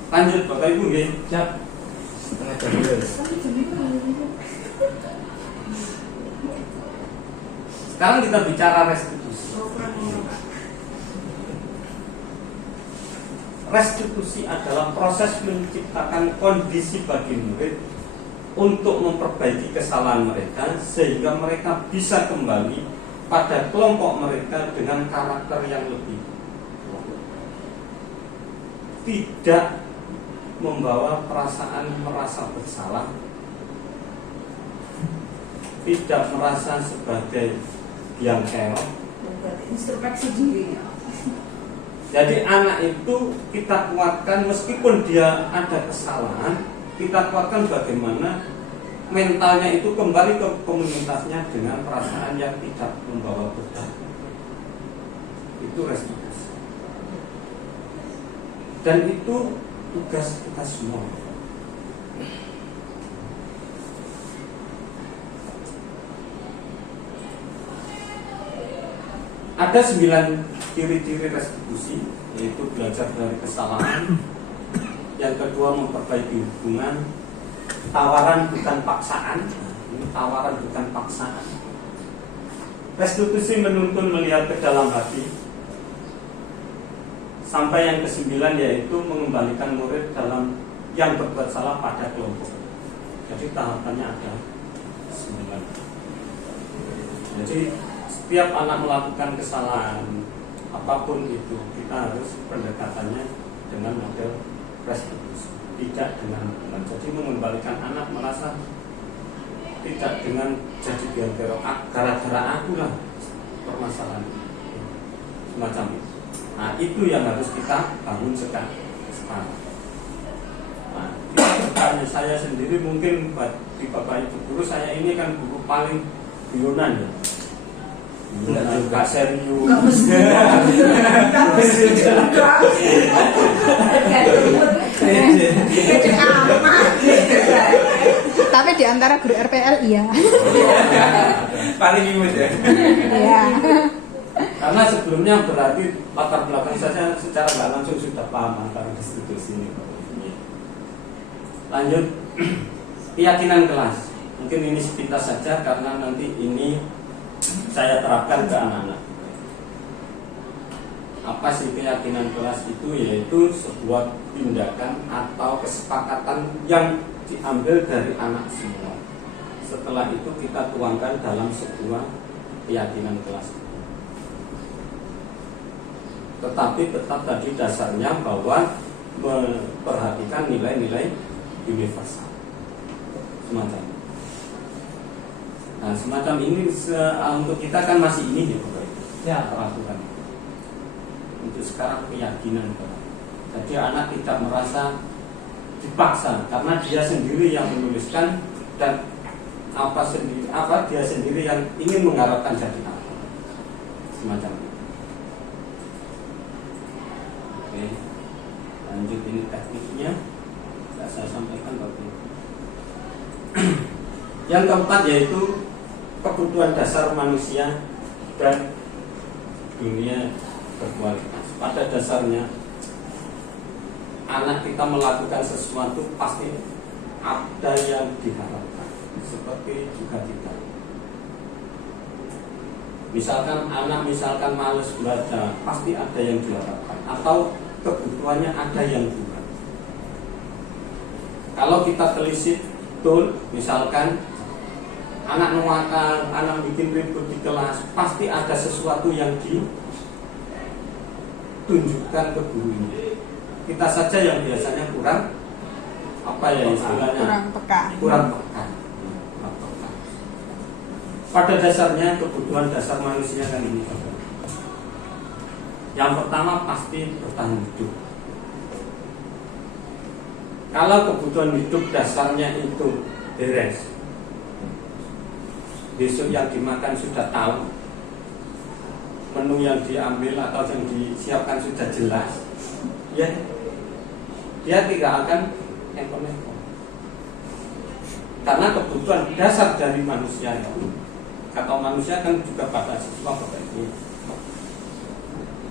Lanjut Bapak Ibu nggih. Siap. Setengah jam dulu. Sekarang kita bicara restitusi. Restitusi adalah proses menciptakan kondisi bagi murid untuk memperbaiki kesalahan mereka sehingga mereka bisa kembali pada kelompok mereka dengan karakter yang lebih tidak membawa perasaan merasa bersalah, tidak merasa sebagai yang keok. Berarti introspeksi diri. Jadi anak itu kita kuatkan meskipun dia ada kesalahan, kita kuatkan bagaimana mentalnya itu kembali ke komunitasnya dengan perasaan yang tidak membawa beban. Itu restitusi. Dan itu tugas kita semua. Ada 9 ciri-ciri restitusi, yaitu belajar dari kesalahan. Yang kedua, memperbaiki hubungan. Tawaran bukan paksaan. Ini tawaran bukan paksaan. Restitusi menuntun melihat ke dalam hati. Sampai yang ke-9, yaitu mengembalikan murid dalam yang berbuat salah pada kelompok. Jadi tahapannya ada 9. Jadi setiap anak melakukan kesalahan apapun itu, kita harus pendekatannya dengan model restitusi, tidak dengan hukuman. Jadi mengembalikan anak merasa tidak dengan jadi biar gara-gara aku lah permasalahan semacam itu. Nah, itu yang harus kita bangun sekarang. Nah, bertanya saya sendiri, mungkin di Bapak Ibu guru, saya ini kan guru paling guyonan ya. Gak serius. Tapi di antara guru RPL iya. Paling imut ya. Iya. Karena sebelumnya berarti latar belakang saya secara nggak langsung sudah paham antara restitusi ini. Lanjut, keyakinan kelas. Mungkin ini sepintas saja karena nanti ini saya terapkan ke anak-anak. Apa sih keyakinan kelas itu? Yaitu sebuah tindakan atau kesepakatan yang diambil dari anak semua. Setelah itu kita tuangkan dalam sebuah keyakinan kelas. Tetapi tetap tadi dasarnya bahwa memperhatikan nilai-nilai universal. Semacam. Nah, semacam ini untuk kita kan masih ini ya Bapak Ibu. Ya, peraturan. Untuk sekarang keyakinan Bapak. Jadi anak tidak merasa dipaksa karena dia sendiri yang menuliskan dan dia sendiri yang ingin mengharapkan jadi apa. Semacam itu. Oke. Lanjut, ini tekniknya. Saya sampaikan Bapak Ibu. Yang keempat yaitu kebutuhan dasar manusia dan dunia berkualitas. Pada dasarnya anak kita melakukan sesuatu pasti ada yang diharapkan, seperti juga kita. Misalkan anak males belajar, pasti ada yang diharapkan, atau kebutuhannya ada yang kurang. Kalau kita telisik betul, misalkan anak nuwakal, anak bikin ribut di kelas, pasti ada sesuatu yang ditunjukkan ke gurunya. Kita saja yang biasanya kurang istilahnya kurang peka. Pada dasarnya kebutuhan dasar manusia kan ini. Yang pertama pasti bertahan hidup. Kalau kebutuhan hidup dasarnya itu beres, besok yang dimakan sudah tahu, menu yang diambil atau yang disiapkan sudah jelas, ya dia tidak akan ekonomi. Karena kebutuhan dasar dari manusia itu, atau manusia kan juga pada siswa ini,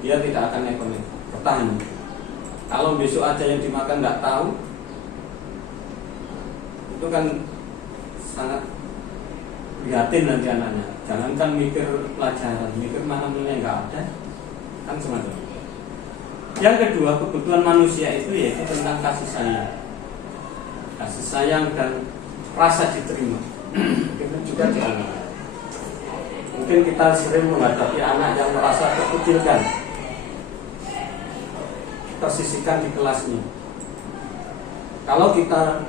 dia tidak akan ekonomi, bertahan. Kalau besok aja yang dimakan nggak tahu, itu kan sangat prihatin nanti anaknya. Jangankan mikir pelajaran, mikir makanannya nggak ada, kan semacam itu. Yang kedua, kebutuhan manusia itu yaitu tentang kasih sayang dan rasa diterima. Itu juga di anak. Mungkin kita sering menghadapi anak yang merasa terkucilkan, tersisihkan di kelasnya. Kalau kita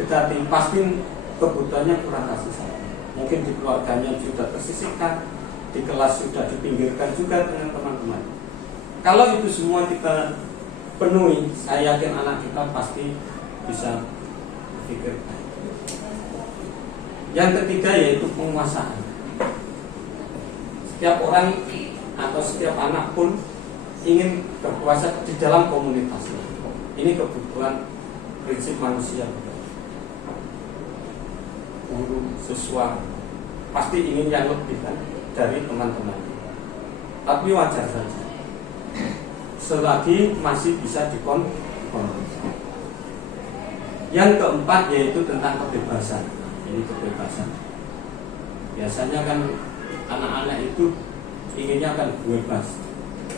dekati, pasti kebutuhannya kurang kasih sayang. Mungkin di keluarganya sudah tersisihkan, di kelas sudah dipinggirkan juga dengan teman-teman. Kalau itu semua kita penuhi, saya yakin anak kita pasti bisa berpikir. Yang ketiga yaitu penguasaan. Setiap orang atau setiap anak pun ingin berkuasa di dalam komunitas. Ini kebutuhan prinsip manusia. Guru, siswa pasti ingin yang lebih kan dari teman-teman. tapi wajar saja selagi masih bisa dikontrol. Yang keempat yaitu tentang kebebasan. Ini kebebasan. Biasanya kan anak-anak itu inginnya kan bebas,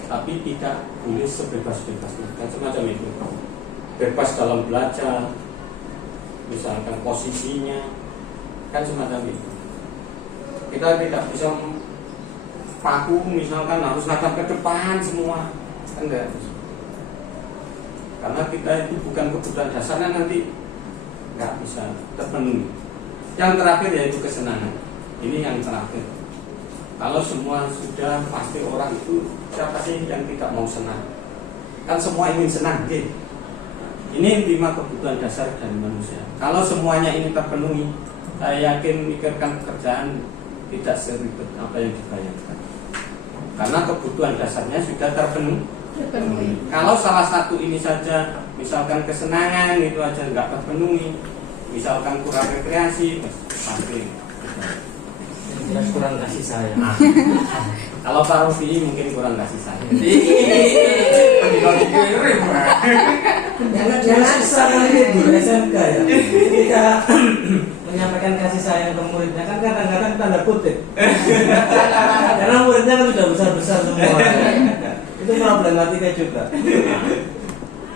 tapi tidak boleh sebebas-bebasnya. Kan semacam itu. Bebas dalam belajar, misalkan posisinya, kan semacam itu. Kita tidak bisa paku, misalkan harus hadap ke depan semua, kan enggak. Karena kita itu bukan kebutuhan dasarnya, nanti nggak bisa terpenuhi. Yang terakhir yaitu kesenangan. Ini yang terakhir. Kalau semua sudah, pasti orang itu siapa sih yang tidak mau senang? Kan semua ingin senang, gitu. Ini 5 kebutuhan dasar dari manusia. Kalau semuanya ini terpenuhi, saya yakin mikirkan pekerjaan tidak seribet apa yang dibayangkan. Karena kebutuhan dasarnya sudah terpenuhi. Kalau salah satu ini saja, misalkan kesenangan itu aja nggak terpenuhi, misalkan kurang rekreasi, pasti kurang kasih sayang. Kalau Pak Rofi mungkin kurang kasih sayang. Jangan Sama ini guru SMK ya. Ketika menyampaikan kasih sayang ke muridnya kan kadang-kadang tanda kutip. Karena muridnya kan sudah besar-besar semua. Itu problematika juga.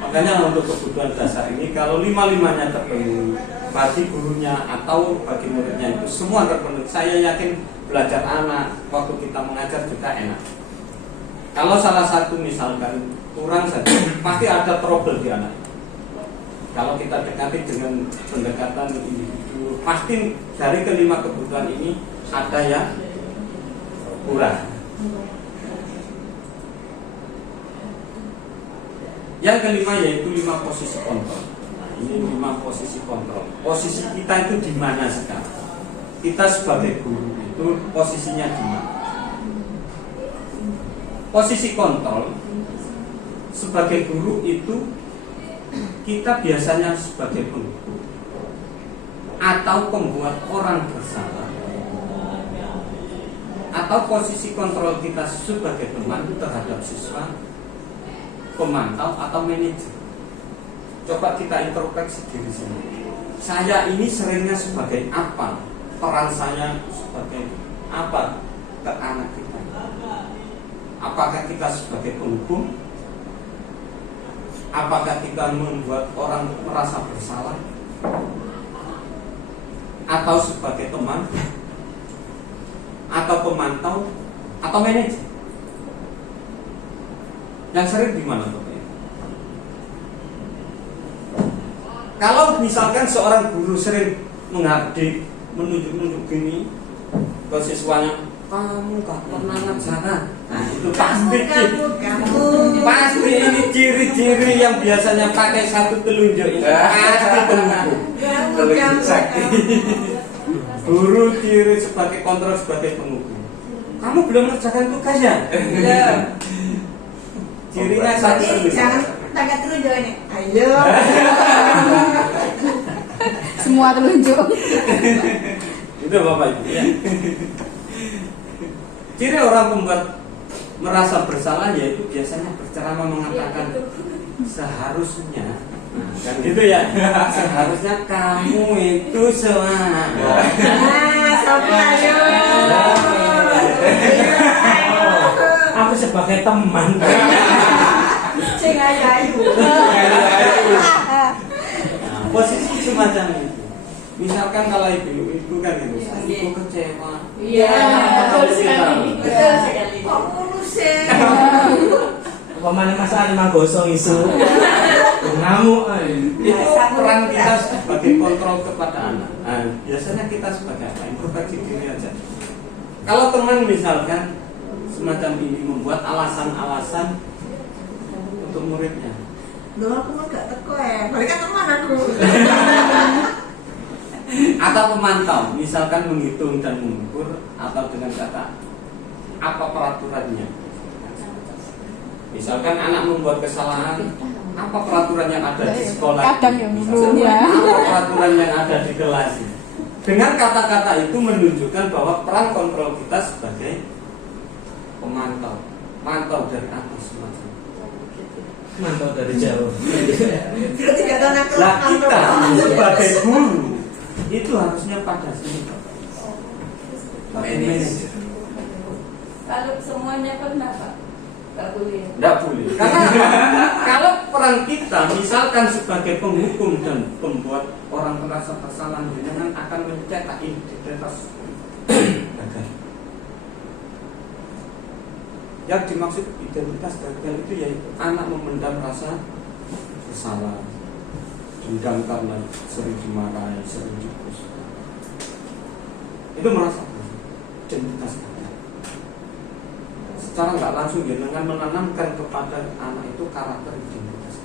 Makanya untuk kebutuhan dasar ini kalau 5-5-nya terpenuhi, bagi gurunya atau bagi muridnya itu semua terpenuhi, saya yakin belajar anak waktu kita mengajar juga enak. Kalau salah satu misalkan kurang saja, pasti ada trouble di anak. Kalau kita dekati dengan pendekatan individu, pasti dari kelima kebutuhan ini ada yang kurang. Yang kelima yaitu 5 posisi kontrol. Ini 5 posisi kontrol. Posisi kita itu di mana sekarang? Kita sebagai guru itu posisinya di mana? Posisi kontrol sebagai guru itu kita biasanya sebagai penghukum atau pembuat orang bersalah, atau posisi kontrol kita sebagai teman terhadap siswa, pemantau atau manajer. Coba kita introspeksi diri sendiri. Saya ini seringnya sebagai apa? Peran saya sebagai apa ke anak kita? Apakah kita sebagai penghukum? Apakah kita membuat orang merasa bersalah? Atau sebagai teman? Atau pemantau? Atau manajer? Yang sering di mana Bapak? Kalau misalkan seorang guru sering mengabdi, menunjuk-nunjuk gini ke siswanya, kamu gak pernah ngajar. Nah itu pasti pasti ini ciri-ciri yang biasanya pakai satu telunjuk ini pasti penghukum. Guru ciri sebagai kontrol sebagai penghukum. Kamu belum mengerjakan tugasnya. Cirinya satu telunjuk. Jangan tangga telunjuk ini. Ayo. Semua telunjuk. Itu Bapak Ibu ya. Ciri orang membuat merasa bersalah yaitu biasanya berceramah mengatakan seharusnya, kan gitu ya. Seharusnya kamu itu semangat. Aku sebagai teman. Cing ayu. Posisi semacam itu. Misalkan kalau ibu kan gitu, ibu kecewa. Iya, betul sekali. Betul sekali. Kok ngurusin? Pemain masalah 5 gosong isu. Ngamuk. Itu peran kita sebagai kontrol kepada anak. Nah, biasanya kita sebagai apa? Introspeksi diri aja. Kalau teman misalkan semacam ini membuat alasan-alasan untuk muridnya. Loh aku gak teko ya. Balik kan teman aku. Atau pemantau, misalkan menghitung dan mengukur, atau dengan kata apa peraturannya. Misalkan anak membuat kesalahan, apa peraturan yang ada di sekolah? Kadang yang Misalkan, ya. apa peraturan yang ada di kelas? Dengan kata-kata itu menunjukkan bahwa peran kontrol kita sebagai pemantau mantau dari atas semacam. Mantau dari jauh. Berarti nggak tahu nakal. Nah kita sebagai guru itu harusnya pada sini Bapak. Sebagai manajer. Kalau semuanya pernah Pak, nggak boleh. Tidak boleh. Karena kalau peran kita misalkan sebagai penghukum dan pembuat orang merasa bersalah, dengan akan mencetak identitas gagal. Yang dimaksud identitas gagal itu yaitu anak memendam rasa bersalah, dendam karena sering dimarahi, sering diputus. Itu merasa identitas gagal. Secara nggak langsung ya dengan menanamkan kepada anak itu karakter identitas.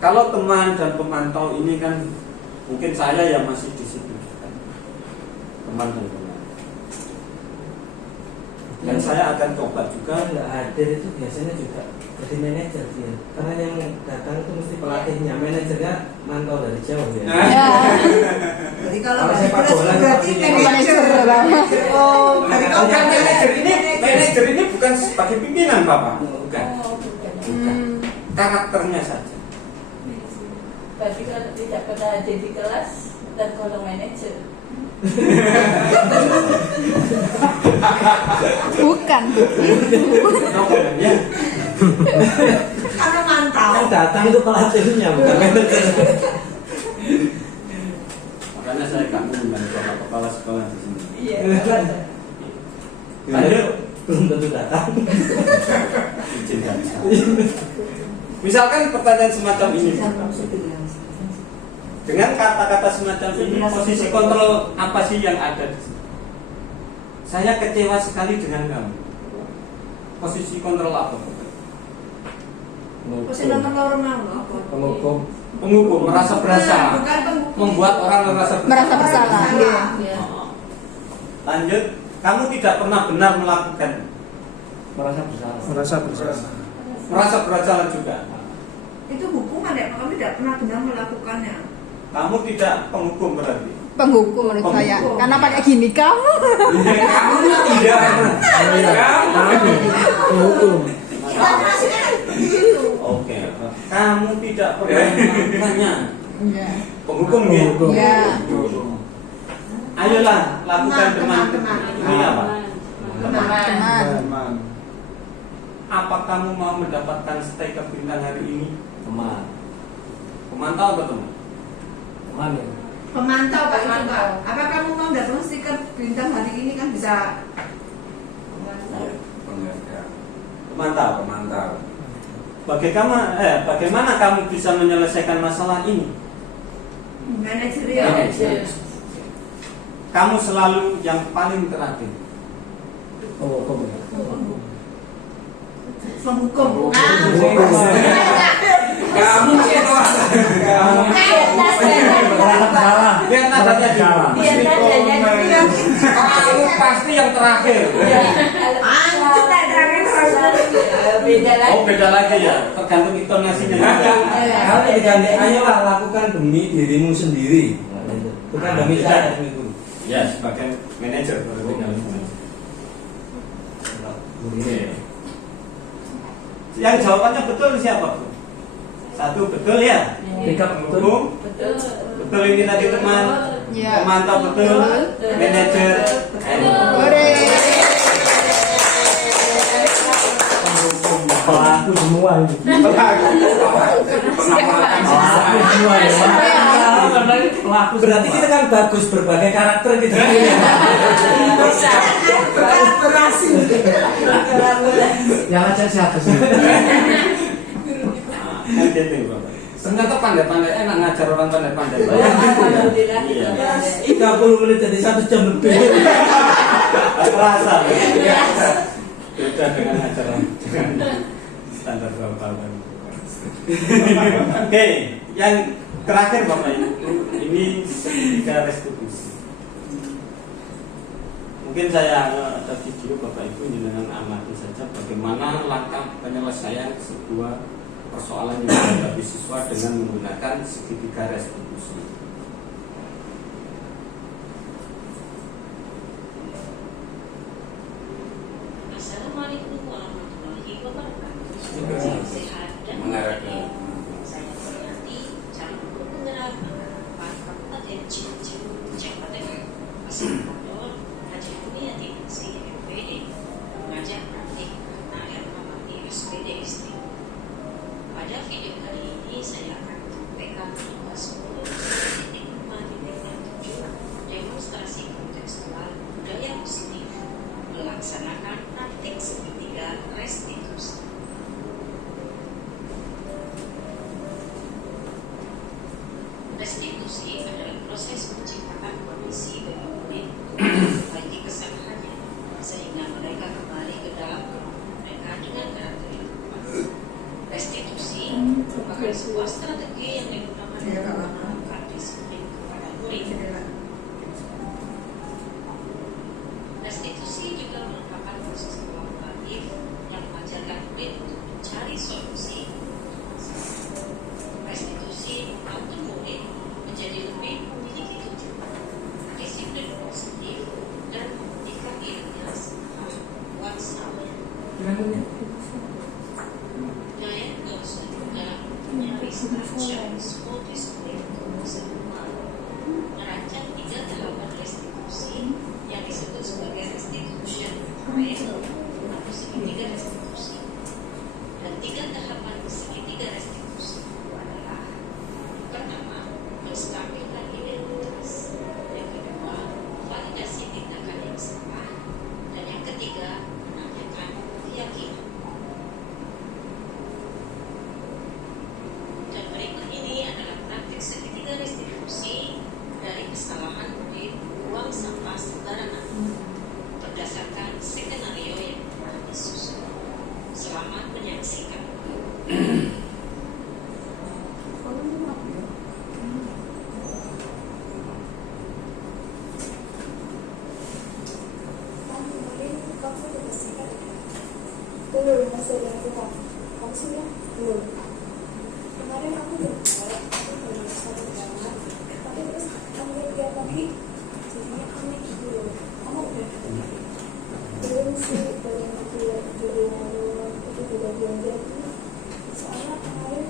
Kalau teman dan pemantau ini kan mungkin saya yang masih di situ kan. Teman dan pemantau. Dan saya akan coba juga. Nggak hadir itu biasanya juga jadi manajer dia. Karena yang datang itu mesti pelatihnya, manajernya mantau dari jauh ya. Jadi kalau sepak bola berarti manajer. Oh, dari Oh, kan manajer ini bukan sebagai pimpinan Bapak. Bukan. Oh, bukan. Bukan. Karakternya saja. Berarti kalau tidak pernah ada di kelas dan kalau manajer. Bukan. Ya. Karena mantau. Yang datang itu pelatihnya bukan manajer. Makanya saya gak mengundang kepala sekolah di sini. Iya. Lanjut. Belum tentu datang. Izin dan misalkan pertanyaan semacam ini, dengan kata-kata semacam ini, posisi kontrol apa sih yang ada di sini? Saya kecewa sekali dengan kamu. Posisi kontrol apa? Posisi normal loh. Penghukum. Penghukum, merasa bersalah, Bukan penghukum. membuat orang merasa Bersalah. Iya. Iya. Lanjut, kamu tidak pernah benar melakukan, Merasa bersalah. Merasa bersalah. merasa bersalah juga. Itu hukuman ya, kami tidak pernah benar melakukannya. Kamu tidak penghukum berarti. Penghukum menurut saya. Karena pakai gini kamu. Kamu tidak. Kamu. Penghukum. Kita jelasinnya gitu. Oke. Kamu tidak pernah melakukannya. Iya. Penghukum ya. Penghukum. Iya. Ayolah lakukan Teman. Ini apa? Teman. Teman. Apa kamu mau mendapatkan stiker bintang hari ini? Teman. Pemantau atau teman? Teman ya. Pemantau Pak itu Pak. Apa kamu mau datang stiker bintang hari ini kan bisa Pemantau. Pemantau. Bagaimana kamu bisa menyelesaikan masalah ini? manajerial. Manajer. Kamu selalu yang paling terakhir. Penghukum. Penghukum. Kamu itu Merasa bersalah. biar nadanya Bersalah. Biar nadanya kamu pasti yang terakhir. Itu terakhir beda lagi. Oh beda lagi ya, tergantung intonasinya. Kalau diganti, ayolah lakukan demi dirimu sendiri. Bukan demi saya, demi guru. Ya sebagai manajer berarti kalau manajer. Oke. Yang jawabannya betul siapa Bu? Satu betul ya. Tiga betul. Penghukum Betul. betul ini tadi teman. Iya. Pemantau betul. Manajer. Hore. Pelaku semua ini. Pelaku semua ya. Pelaku Berarti kita kan bagus berbagai karakter gitu. berhasil. Yang ngajak siapa sih? Kan gitu Bapak. Ternyata pandai-pandai enak ngajar orang pandai-pandai. Alhamdulillah kita Iya. pandai. 30 menit jadi 1 jam lebih. Terasa. Beda dengan ajaran dengan standar tahun. Oke, yang terakhir Bapak ini segitiga restitusi. Mungkin saya ada video Bapak Ibu dengan amati saja bagaimana langkah penyelesaian sebuah persoalan yang dihadapi siswa dengan menggunakan segitiga restitusi. restitusi bagi murid untuk memperbaiki kesalahannya sehingga mereka kembali ke dalam kelompok mereka dengan karakter yang tepat. Restitusi merupakan sebuah strategi yang digunakan untuk menanamkan disiplin kepada murid. Restitusi juga merupakan proses kolaboratif yang mengajarkan murid untuk mencari solusi. Restitusi membantu murid menjadi lebih memiliki tujuan, disiplin positif, dan membuktikan dirinya sebagai kuat sabar. Giant Ghost dalam bukunya Restructure School Discipline merancang 3 tahapan restitusi yang disebut sebagai restitution atau segitiga restitusi. Dan 3 tahapan segitiga restitusi itu adalah: pertama, menstabilkan identitas; yang kedua, validasi tindakan yang salah; dan yang ketiga, menanyakan keyakinan. Dan berikut ini adalah praktik segitiga restitusi dari kesalahan murid buang sampah sembarangan berdasarkan skenario yang telah disusun. Selamat menyaksikan. Belum, masih ada Tuhan. Maksudnya belum. Kemarin aku belum aku belum satu banget. Tapi terus kamu lihat lagi, jadinya aneh gitu loh. Kamu udah belum sih, belum aku lihat judulnya itu juga belum jadi. Soalnya kemarin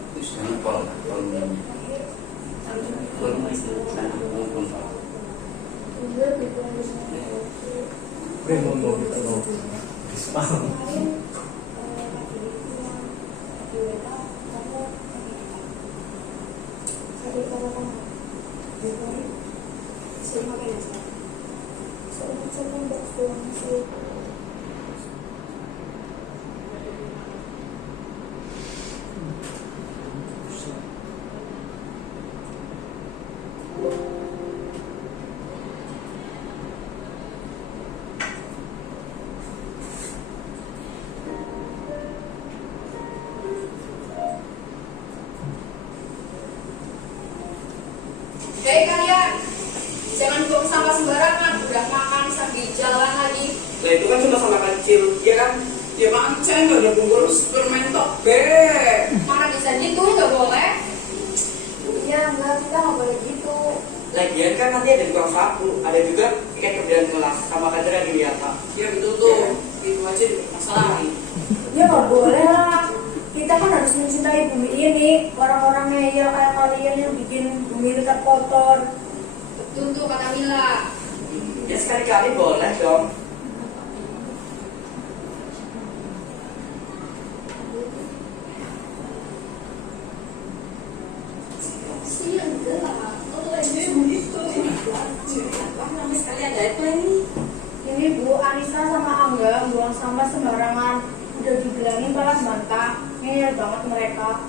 Hei kalian, jangan buang sampah sembarangan. Udah makan sambil jalan lagi. Nah itu kan cuma sampah kecil, ya kan? Ya mancing, gak ada bungkus permen tok be. Mana bisa gitu, gak boleh. iya enggak, kita nggak boleh gitu. Lagian kan nanti ada tukang sapu, ada juga ikan kerjaan kelas, sama kader yang dilihat Pak. Ya betul tuh, itu aja masalah. Ya nggak boleh lah. Kita kan harus mencintai bumi ini. Orang-orang ngeyel kayak kalian yang bikin bumi tetap kotor. Betul tuh kata Mila. Ya sekali-kali boleh dong. Sih enggak lah. Oh ini itu. Apa namanya sekalian ada apa ini? Ini Bu Anissa sama Angga buang sampah sembarangan. Udah dibilangin balas bantah. Ngeyel banget mereka.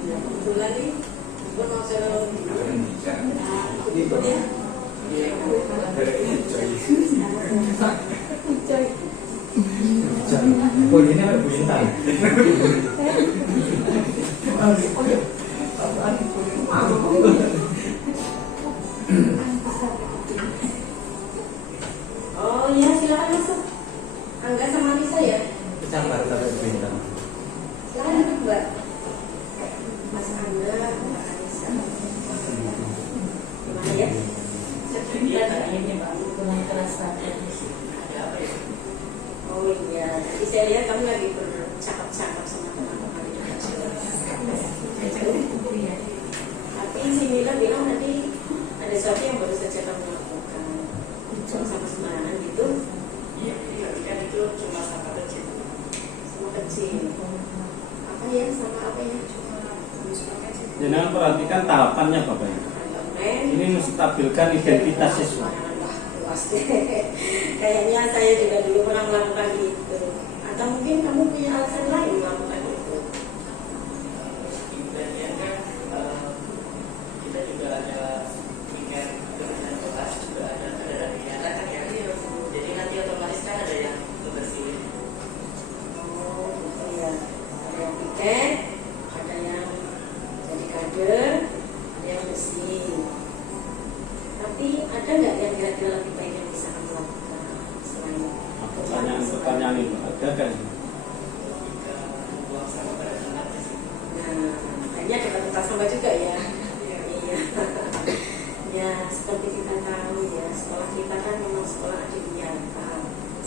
Kebetulan nih, gue mau selalu Oh ini ada Bu Intan. Oh iya, silakan masuk. Angga sama Anissa ya? Sabar, tapi Bu Intan. Silakan duduk, Mbak. Mas Angga, Mbak Anissa. Gimana ya? Iya, ini Mbak. Kurang keras tadi. Ada apa ya? Oh iya, tadi saya lihat kamu lagi bercakap-cakap sama teman-teman di dekat sekolah. Tapi si Mila bilang tadi ada sesuatu yang baru saja kamu lakukan. Sama sembarangan gitu. Iya, kan itu cuma sampah kecil. Sama kecil. Apa ya? Sama apa ya? Cuma sampah kecil. Jangan perhatikan tahapannya Bapak Ibu. Ini menstabilkan identitas siswa. Kayaknya saya juga dulu pernah melakukan itu. Atau mungkin kamu punya alasan lain melakukan itu. Kemudian kan kita juga ada weekend dengan kelas. ada nggak yang kira-kira lebih baik yang bisa kamu lakukan selain Pertanyaan itu ada kan? Nah, makanya ada kata sampah juga ya. Iya. Ya, seperti kita tahu ya, sekolah kita kan memang sekolah adiwiyata,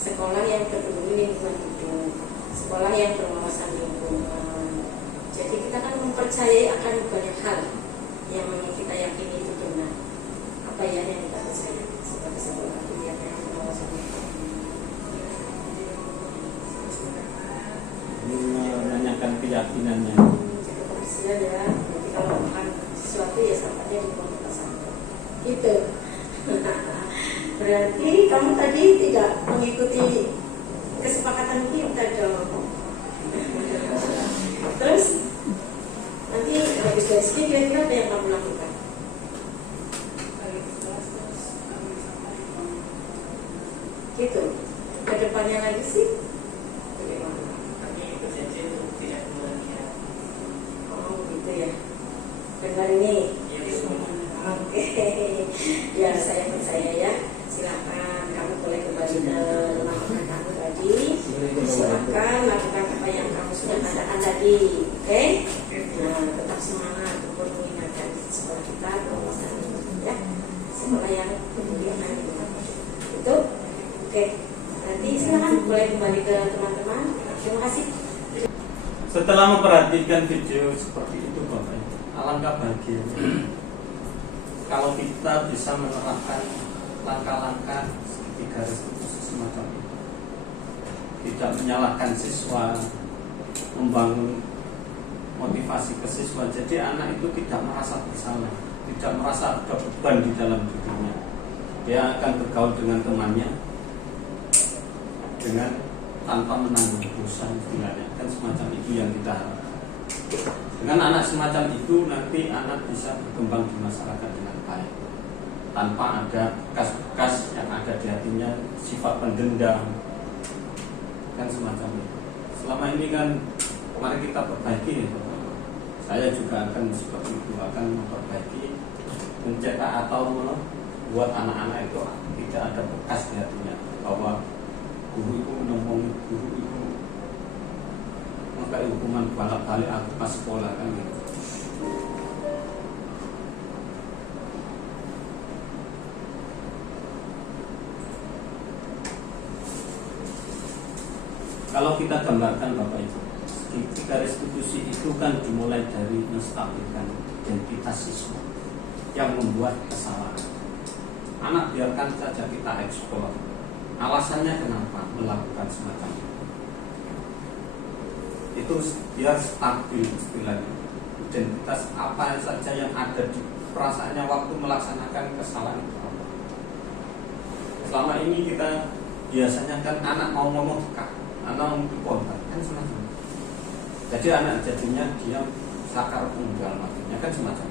sekolah yang peduli lingkungan hidup, sekolah yang berwawasan lingkungan. Jadi kita kan mempercayai akan banyak hal yang memang kita yakini itu benar. Apa ya yang kita percaya sebagai sekolah adiwiyata yang berwawasan lingkungan? Menanyakan keyakinannya. Jaga kebersihan ya. Jadi kalau makan sesuatu ya sampahnya dibuang ke sampah. Gitu. Berarti kamu tadi tidak mengikuti kesepakatan kita dong. Terus nanti habis dari sini kira-kira apa yang kamu lakukan? Gitu. Kedepannya lagi sih bagaimana? Oh gitu ya. Dengar ini. Oke. Ya saya percaya ya. Silakan kamu boleh kembali ke rumah makan kamu tadi. Silakan lakukan apa yang kamu sudah katakan tadi. Oke? Nah, tetap semangat untuk mengingatkan sekolah kita berwawasan ya. Sekolah yang peduli akan lingkungan. Itu. Oke. Nanti silakan boleh kembali ke teman-teman. Terima kasih. Setelah memperhatikan video seperti itu Bapak, alangkah bahagianya kalau kita bisa menerapkan langkah-langkah seperti garis khusus semacam itu. Tidak menyalahkan siswa, membangun motivasi ke siswa. Jadi anak itu tidak merasa bersalah, tidak merasa ada beban di dalam dirinya. Dia akan bergaul dengan temannya dengan tanpa menanggung dosa istilahnya, kan semacam itu yang kita harapkan. Dengan anak semacam itu nanti anak bisa berkembang di masyarakat dengan baik, tanpa ada bekas-bekas yang ada di hatinya, sifat pendendam, kan semacam itu. Selama ini kan mari kita perbaiki. Saya juga akan seperti itu, akan memperbaiki, mencetak atau membuat anak-anak itu tidak ada bekas di hatinya bahwa guru itu menemukan guru itu maka hukuman balik aku pas sekolah kan gitu. Kalau kita gambarkan Bapak Ibu, ketika restitusi itu kan dimulai dari menstabilkan identitas siswa yang membuat kesalahan. Anak biarkan saja kita eksplor. Alasannya kenapa melakukan semacam itu dia stabil istilahnya. Identitas apa saja yang ada di perasaannya waktu melaksanakan kesalahan itu. Selama ini kita biasanya kan anak mau ngomong dekat, anak mau dikontak kan semacam. Jadi anak jadinya dia sakar tunggal maksudnya kan semacam.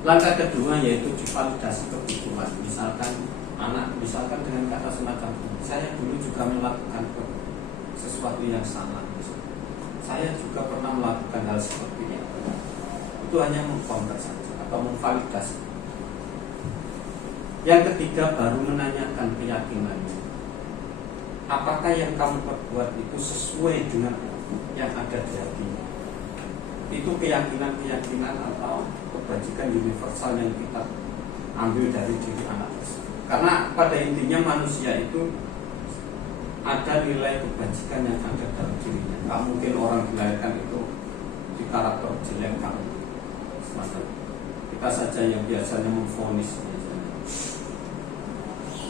Langkah kedua yaitu divalidasi kebutuhan. Misalkan dengan kata semacam ini, saya dulu juga melakukan sesuatu yang sama. Saya juga pernah melakukan hal seperti itu. Itu hanya mengkontak saja atau memvalidasi. Yang ketiga baru menanyakan keyakinannya. Apakah yang kamu perbuat itu sesuai dengan yang ada di hatinya? Itu keyakinan-keyakinan atau kebajikan universal yang kita ambil dari diri anak tersebut. Karena pada intinya manusia itu ada nilai kebajikan yang ada dalam dirinya. Gak mungkin orang dilahirkan itu di karakter jelek kamu. Semacam kita saja yang biasanya memvonis,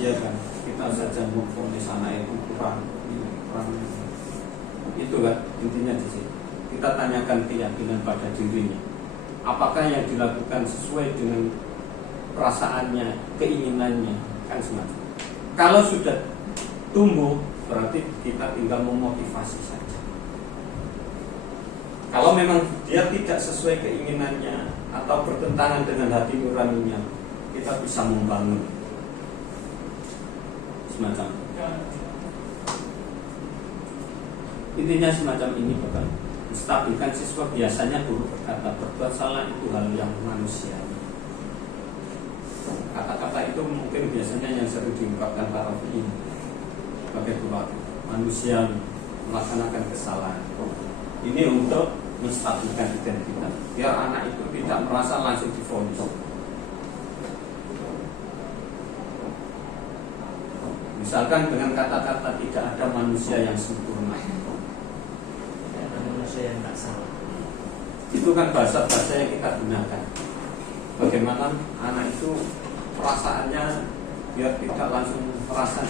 ya kan? Kita saja memvonis anak itu kurang. Itu kan intinya di sini. Kita tanyakan keyakinan pada dirinya. Apakah yang dilakukan sesuai dengan perasaannya, keinginannya, kan semacam. Kalau sudah tumbuh, berarti kita tinggal memotivasi saja. Kalau memang dia tidak sesuai keinginannya atau bertentangan dengan hati nuraninya, kita bisa membangun semacam. Intinya semacam ini bukan. Menstabilkan siswa biasanya guru berkata berbuat salah itu hal yang manusiawi. Kata-kata itu itu mungkin biasanya yang sering diungkapkan para ini sebagai manusia melaksanakan kesalahan. Ini untuk menstabilkan identitas, biar anak itu tidak merasa langsung divonis. Misalkan dengan kata-kata tidak ada manusia yang sempurna, Tidak ada manusia yang tak salah. itu kan bahasa-bahasa yang kita gunakan. Bagaimana anak itu perasaannya biar tidak langsung merasa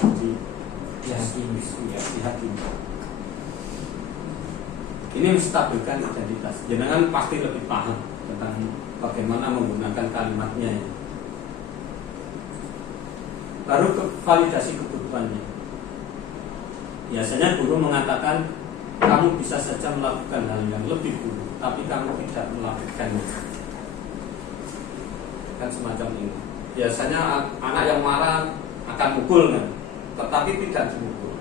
dihakimi. Ini menstabilkan identitas. Jangan pasti lebih paham tentang bagaimana menggunakan kalimatnya. Baru ke validasi kebutuhannya. Biasanya guru mengatakan kamu bisa saja melakukan hal yang lebih buruk, tapi kamu tidak melakukannya. Kan semacam ini. Biasanya anak yang marah akan mukul kan, tetapi tidak dimukul.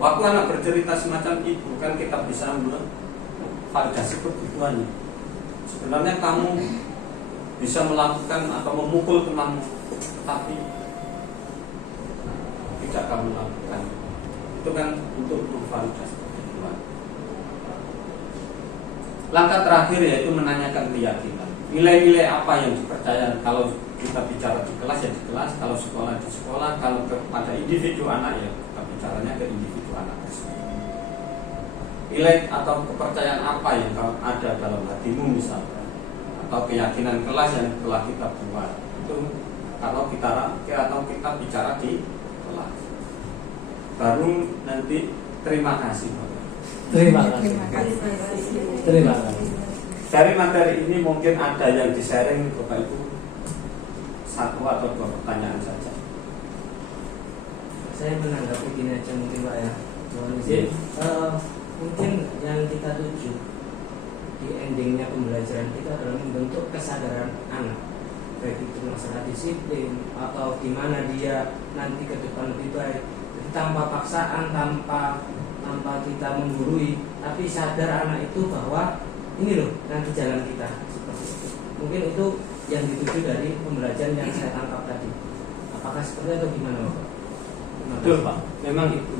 Waktu anak bercerita semacam itu kan kita bisa memvalidasi kebutuhannya. Sebenarnya kamu bisa melakukan atau memukul temanmu, tapi tidak kamu lakukan. Itu kan untuk memvalidasi kebutuhan. Langkah terakhir yaitu menanyakan keyakinan. Nilai-nilai apa yang dipercaya? Kalau kita bicara di kelas ya di kelas, kalau sekolah di sekolah, kalau kepada individu anak ya kita bicaranya ke individu anak tersebut. Nilai atau kepercayaan apa yang ada dalam hatimu misalnya, atau keyakinan kelas yang telah kita buat itu kalau kita bicara di kelas. Baru nanti terima kasih. Terima kasih. Terima kasih. Dari materi ini mungkin ada yang di-sharing Bapak Ibu, satu atau dua pertanyaan saja. Saya menanggapi gini aja mungkin Pak ya. Mohon izin. Mungkin yang kita tuju di endingnya pembelajaran kita adalah membentuk kesadaran anak, baik itu masalah disiplin atau gimana dia nanti ke depan lebih baik. Jadi tanpa paksaan, tanpa kita menggurui, tapi sadar anak itu bahwa ini loh nanti jalan kita seperti itu. Mungkin itu yang dituju dari pembelajaran yang saya tangkap tadi. Apakah seperti itu gimana Bapak? Betul Pak, memang itu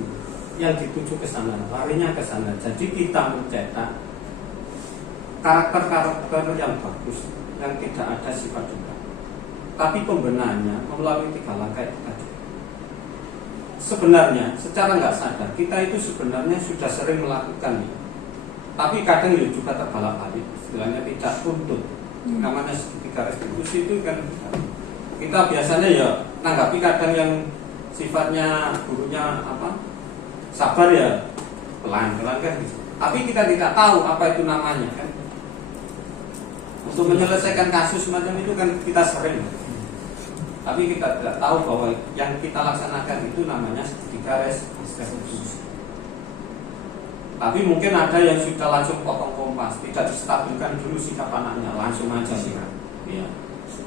yang dituju ke sana, larinya ke sana. Jadi kita mencetak karakter-karakter yang bagus, yang tidak ada sifat dendam. Tapi pembenahannya melalui 3 langkah itu tadi. Sebenarnya secara nggak sadar kita itu sebenarnya sudah sering melakukan ini. Tapi kadang ya juga terbalik-balik, istilahnya tidak tuntut. Namanya segitiga restitusi itu kan kita biasanya ya tanggapi kadang yang sifatnya gurunya sabar ya pelan-pelan kan gitu. Tapi kita tidak tahu apa itu namanya kan. Untuk menyelesaikan kasus semacam itu kan kita sering. Tapi kita tidak tahu bahwa yang kita laksanakan itu namanya segitiga restitusi. Tapi mungkin ada yang sudah langsung potong kompas, tidak distabilkan dulu sikap anaknya, langsung aja sih kan. Ya.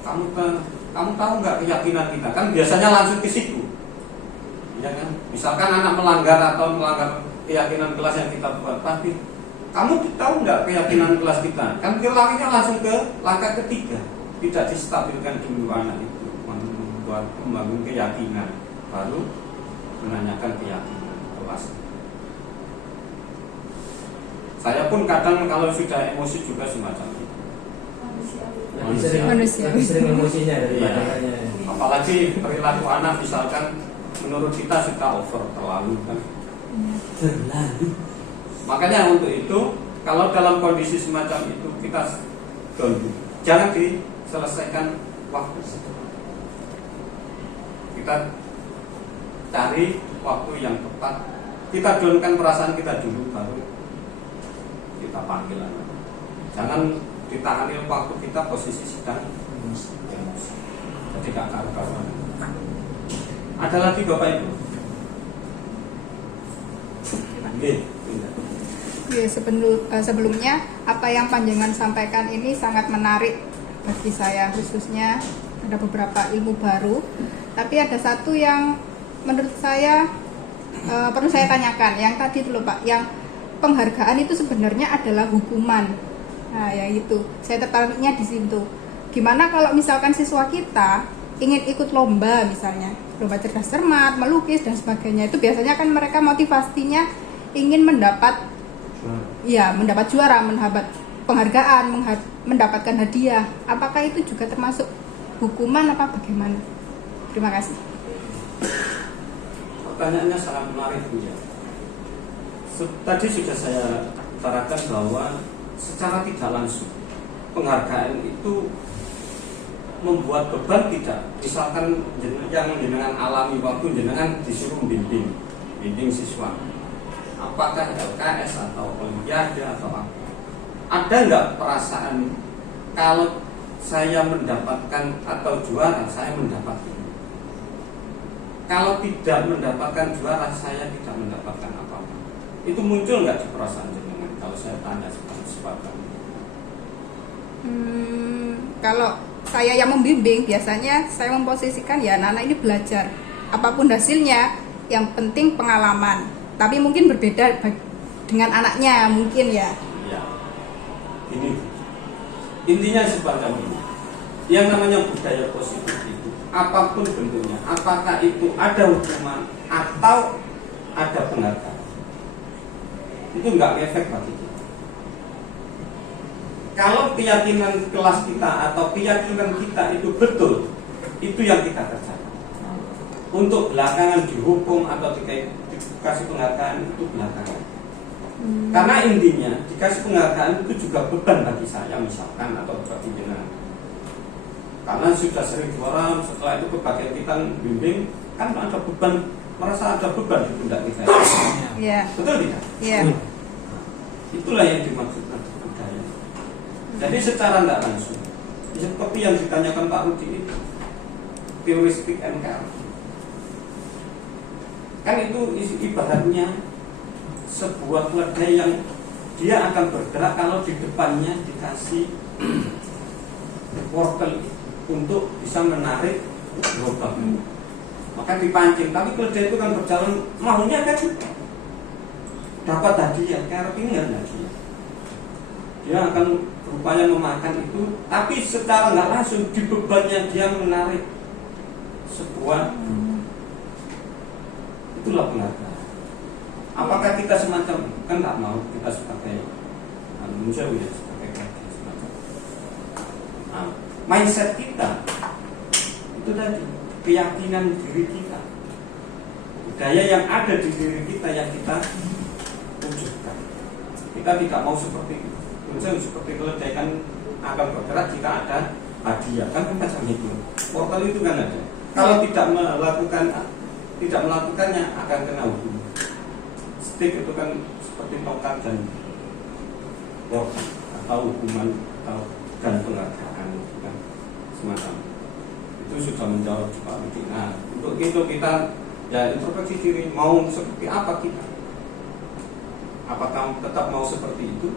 Kamu tahu nggak keyakinan kita? Kan biasanya langsung ke situ. Ya kan? Misalkan anak melanggar keyakinan kelas yang kita buat, tapi kamu tahu nggak keyakinan kelas kita? Kan larinya langsung ke langkah ketiga, tidak distabilkan dulu anak itu, membangun keyakinan, baru menanyakan keyakinan kelas. Saya pun kadang kalau sudah emosi juga semacam itu. Manusia. Lebih sering emosinya daripada Apalagi perilaku anak misalkan menurut kita sudah over terlalu kan. Terlalu. Makanya untuk itu kalau dalam kondisi semacam itu kita don't do. Jangan diselesaikan waktu. Kita cari waktu yang tepat. Kita downkan perasaan kita dulu baru kita panggil anak. Jangan ditangani waktu kita posisi sedang emosi. Jadi gak karu-karuan. Ada lagi Bapak Ibu? Sebelumnya apa yang panjenengan sampaikan ini sangat menarik bagi saya, khususnya ada beberapa ilmu baru. Tapi ada satu yang menurut saya perlu saya tanyakan, yang tadi itu loh Pak, yang penghargaan itu sebenarnya adalah hukuman. Nah, ya itu. Saya tertariknya di situ. Gimana kalau misalkan siswa kita ingin ikut lomba, misalnya lomba cerdas cermat, melukis dan sebagainya, itu biasanya kan mereka motivasinya ingin mendapat juara, mendapat penghargaan, mendapatkan hadiah. Apakah itu juga termasuk hukuman apa bagaimana? Terima kasih. Pertanyaannya sangat menarik, Bu ya. Tadi sudah saya utarakan bahwa secara tidak langsung penghargaan itu membuat beban tidak. Misalkan yang jenengan alami waktu jenengan disuruh bimbing siswa, apakah LKS atau Olimpiade atau apa, ada nggak perasaan kalau saya mendapatkan atau juara saya mendapat ini, kalau tidak mendapatkan juara saya tidak mendapatkan apa-apa? Itu muncul nggak di perasaan jenengan kalau saya tanya seperti itu? Kalau saya yang membimbing, biasanya saya memposisikan ya anak-anak ini belajar apapun hasilnya, yang penting pengalaman. Tapi mungkin berbeda dengan anaknya mungkin ya. Ya, ini intinya semacam ini. Yang namanya budaya positif itu apapun bentuknya, apakah itu ada hukuman atau ada penghargaan, itu nggak efek bagi kita. Kalau keyakinan kelas kita atau keyakinan kita itu betul, itu yang kita kerjakan. Untuk belakangan dihukum atau dikasih penghargaan itu belakangan. Karena intinya dikasih penghargaan itu juga beban bagi saya misalkan atau bagi jenengan. Karena sudah sering juara, setelah itu kebagian kita bimbing, kan ada beban, merasa ada beban di pundak kita. Yeah. Betul tidak? Yeah. Itulah yang dimaksudkan budaya. Jadi secara tidak langsung, seperti yang ditanyakan Pak Rudi itu, teori speak and care, kan itu ibaratnya sebuah keledai yang dia akan bergerak kalau di depannya dikasih wortel untuk bisa menarik lubang, maka dipancing. Tapi keledai itu kan berjalan maunya kan dapat hadiah, karena ini kan hadiah. Dia akan berupaya memakan itu, tapi secara nggak langsung di bebannya dia menarik sebuah, itulah penghargaan. Apakah kita semacam, kan nggak mau kita sebagai manusia ya, sebagai kerja semacam. Nah, mindset kita itu tadi keyakinan diri kita, budaya yang ada di diri kita yang kita wujudkan. Kita tidak mau seperti itu. Misalnya seperti keledai kan akan bergerak jika ada hadiah, kan macam itu. Wortel itu kan ada. Kalau tidak melakukannya akan kena hukum. Stick itu kan seperti tongkat dan wortel atau hukuman atau dan penghargaan kan semacam. Itu sudah menjawab Pak Rudi. Nah, untuk itu kita ya introspeksi diri, mau seperti apa kita? Apakah tetap mau seperti itu?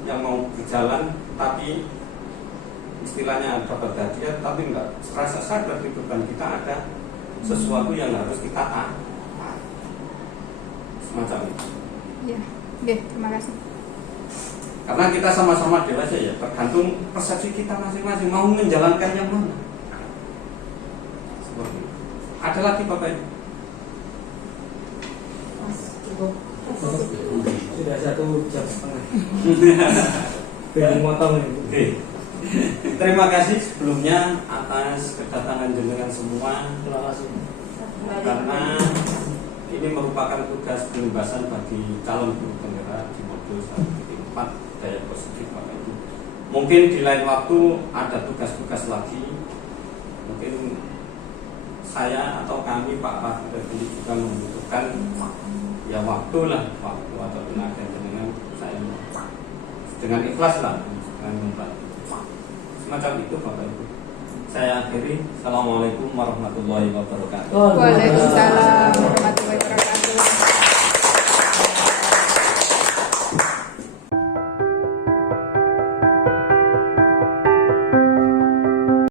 Yang mau berjalan tapi istilahnya dapat hadiah tapi enggak serasa sadar di beban kita ada sesuatu yang harus kita taat semacam itu. Ya, oke, terima kasih. Karena kita sama-sama dewasa ya, tergantung persepsi kita masing-masing mau menjalankan yang mana. Seperti itu. Ada lagi Bapak Ibu? Sudah 1 jam setengah. Bingung motong ini. Terima kasih sebelumnya atas kedatangan jenengan semua. Terima kasih. Karena ini merupakan tugas penugasan bagi calon guru penggerak di modul 1.4 daya positif Bapak Ibu. Mungkin di lain waktu ada tugas-tugas lagi. Mungkin saya atau kami Pak Pak juga membutuhkan ya waktu atau tenaga dengan saya dengan ikhlas lah dengan membantu semacam itu Bapak Ibu. Saya akhiri. Assalamualaikum warahmatullahi wabarakatuh. Waalaikumsalam warahmatullahi wabarakatuh.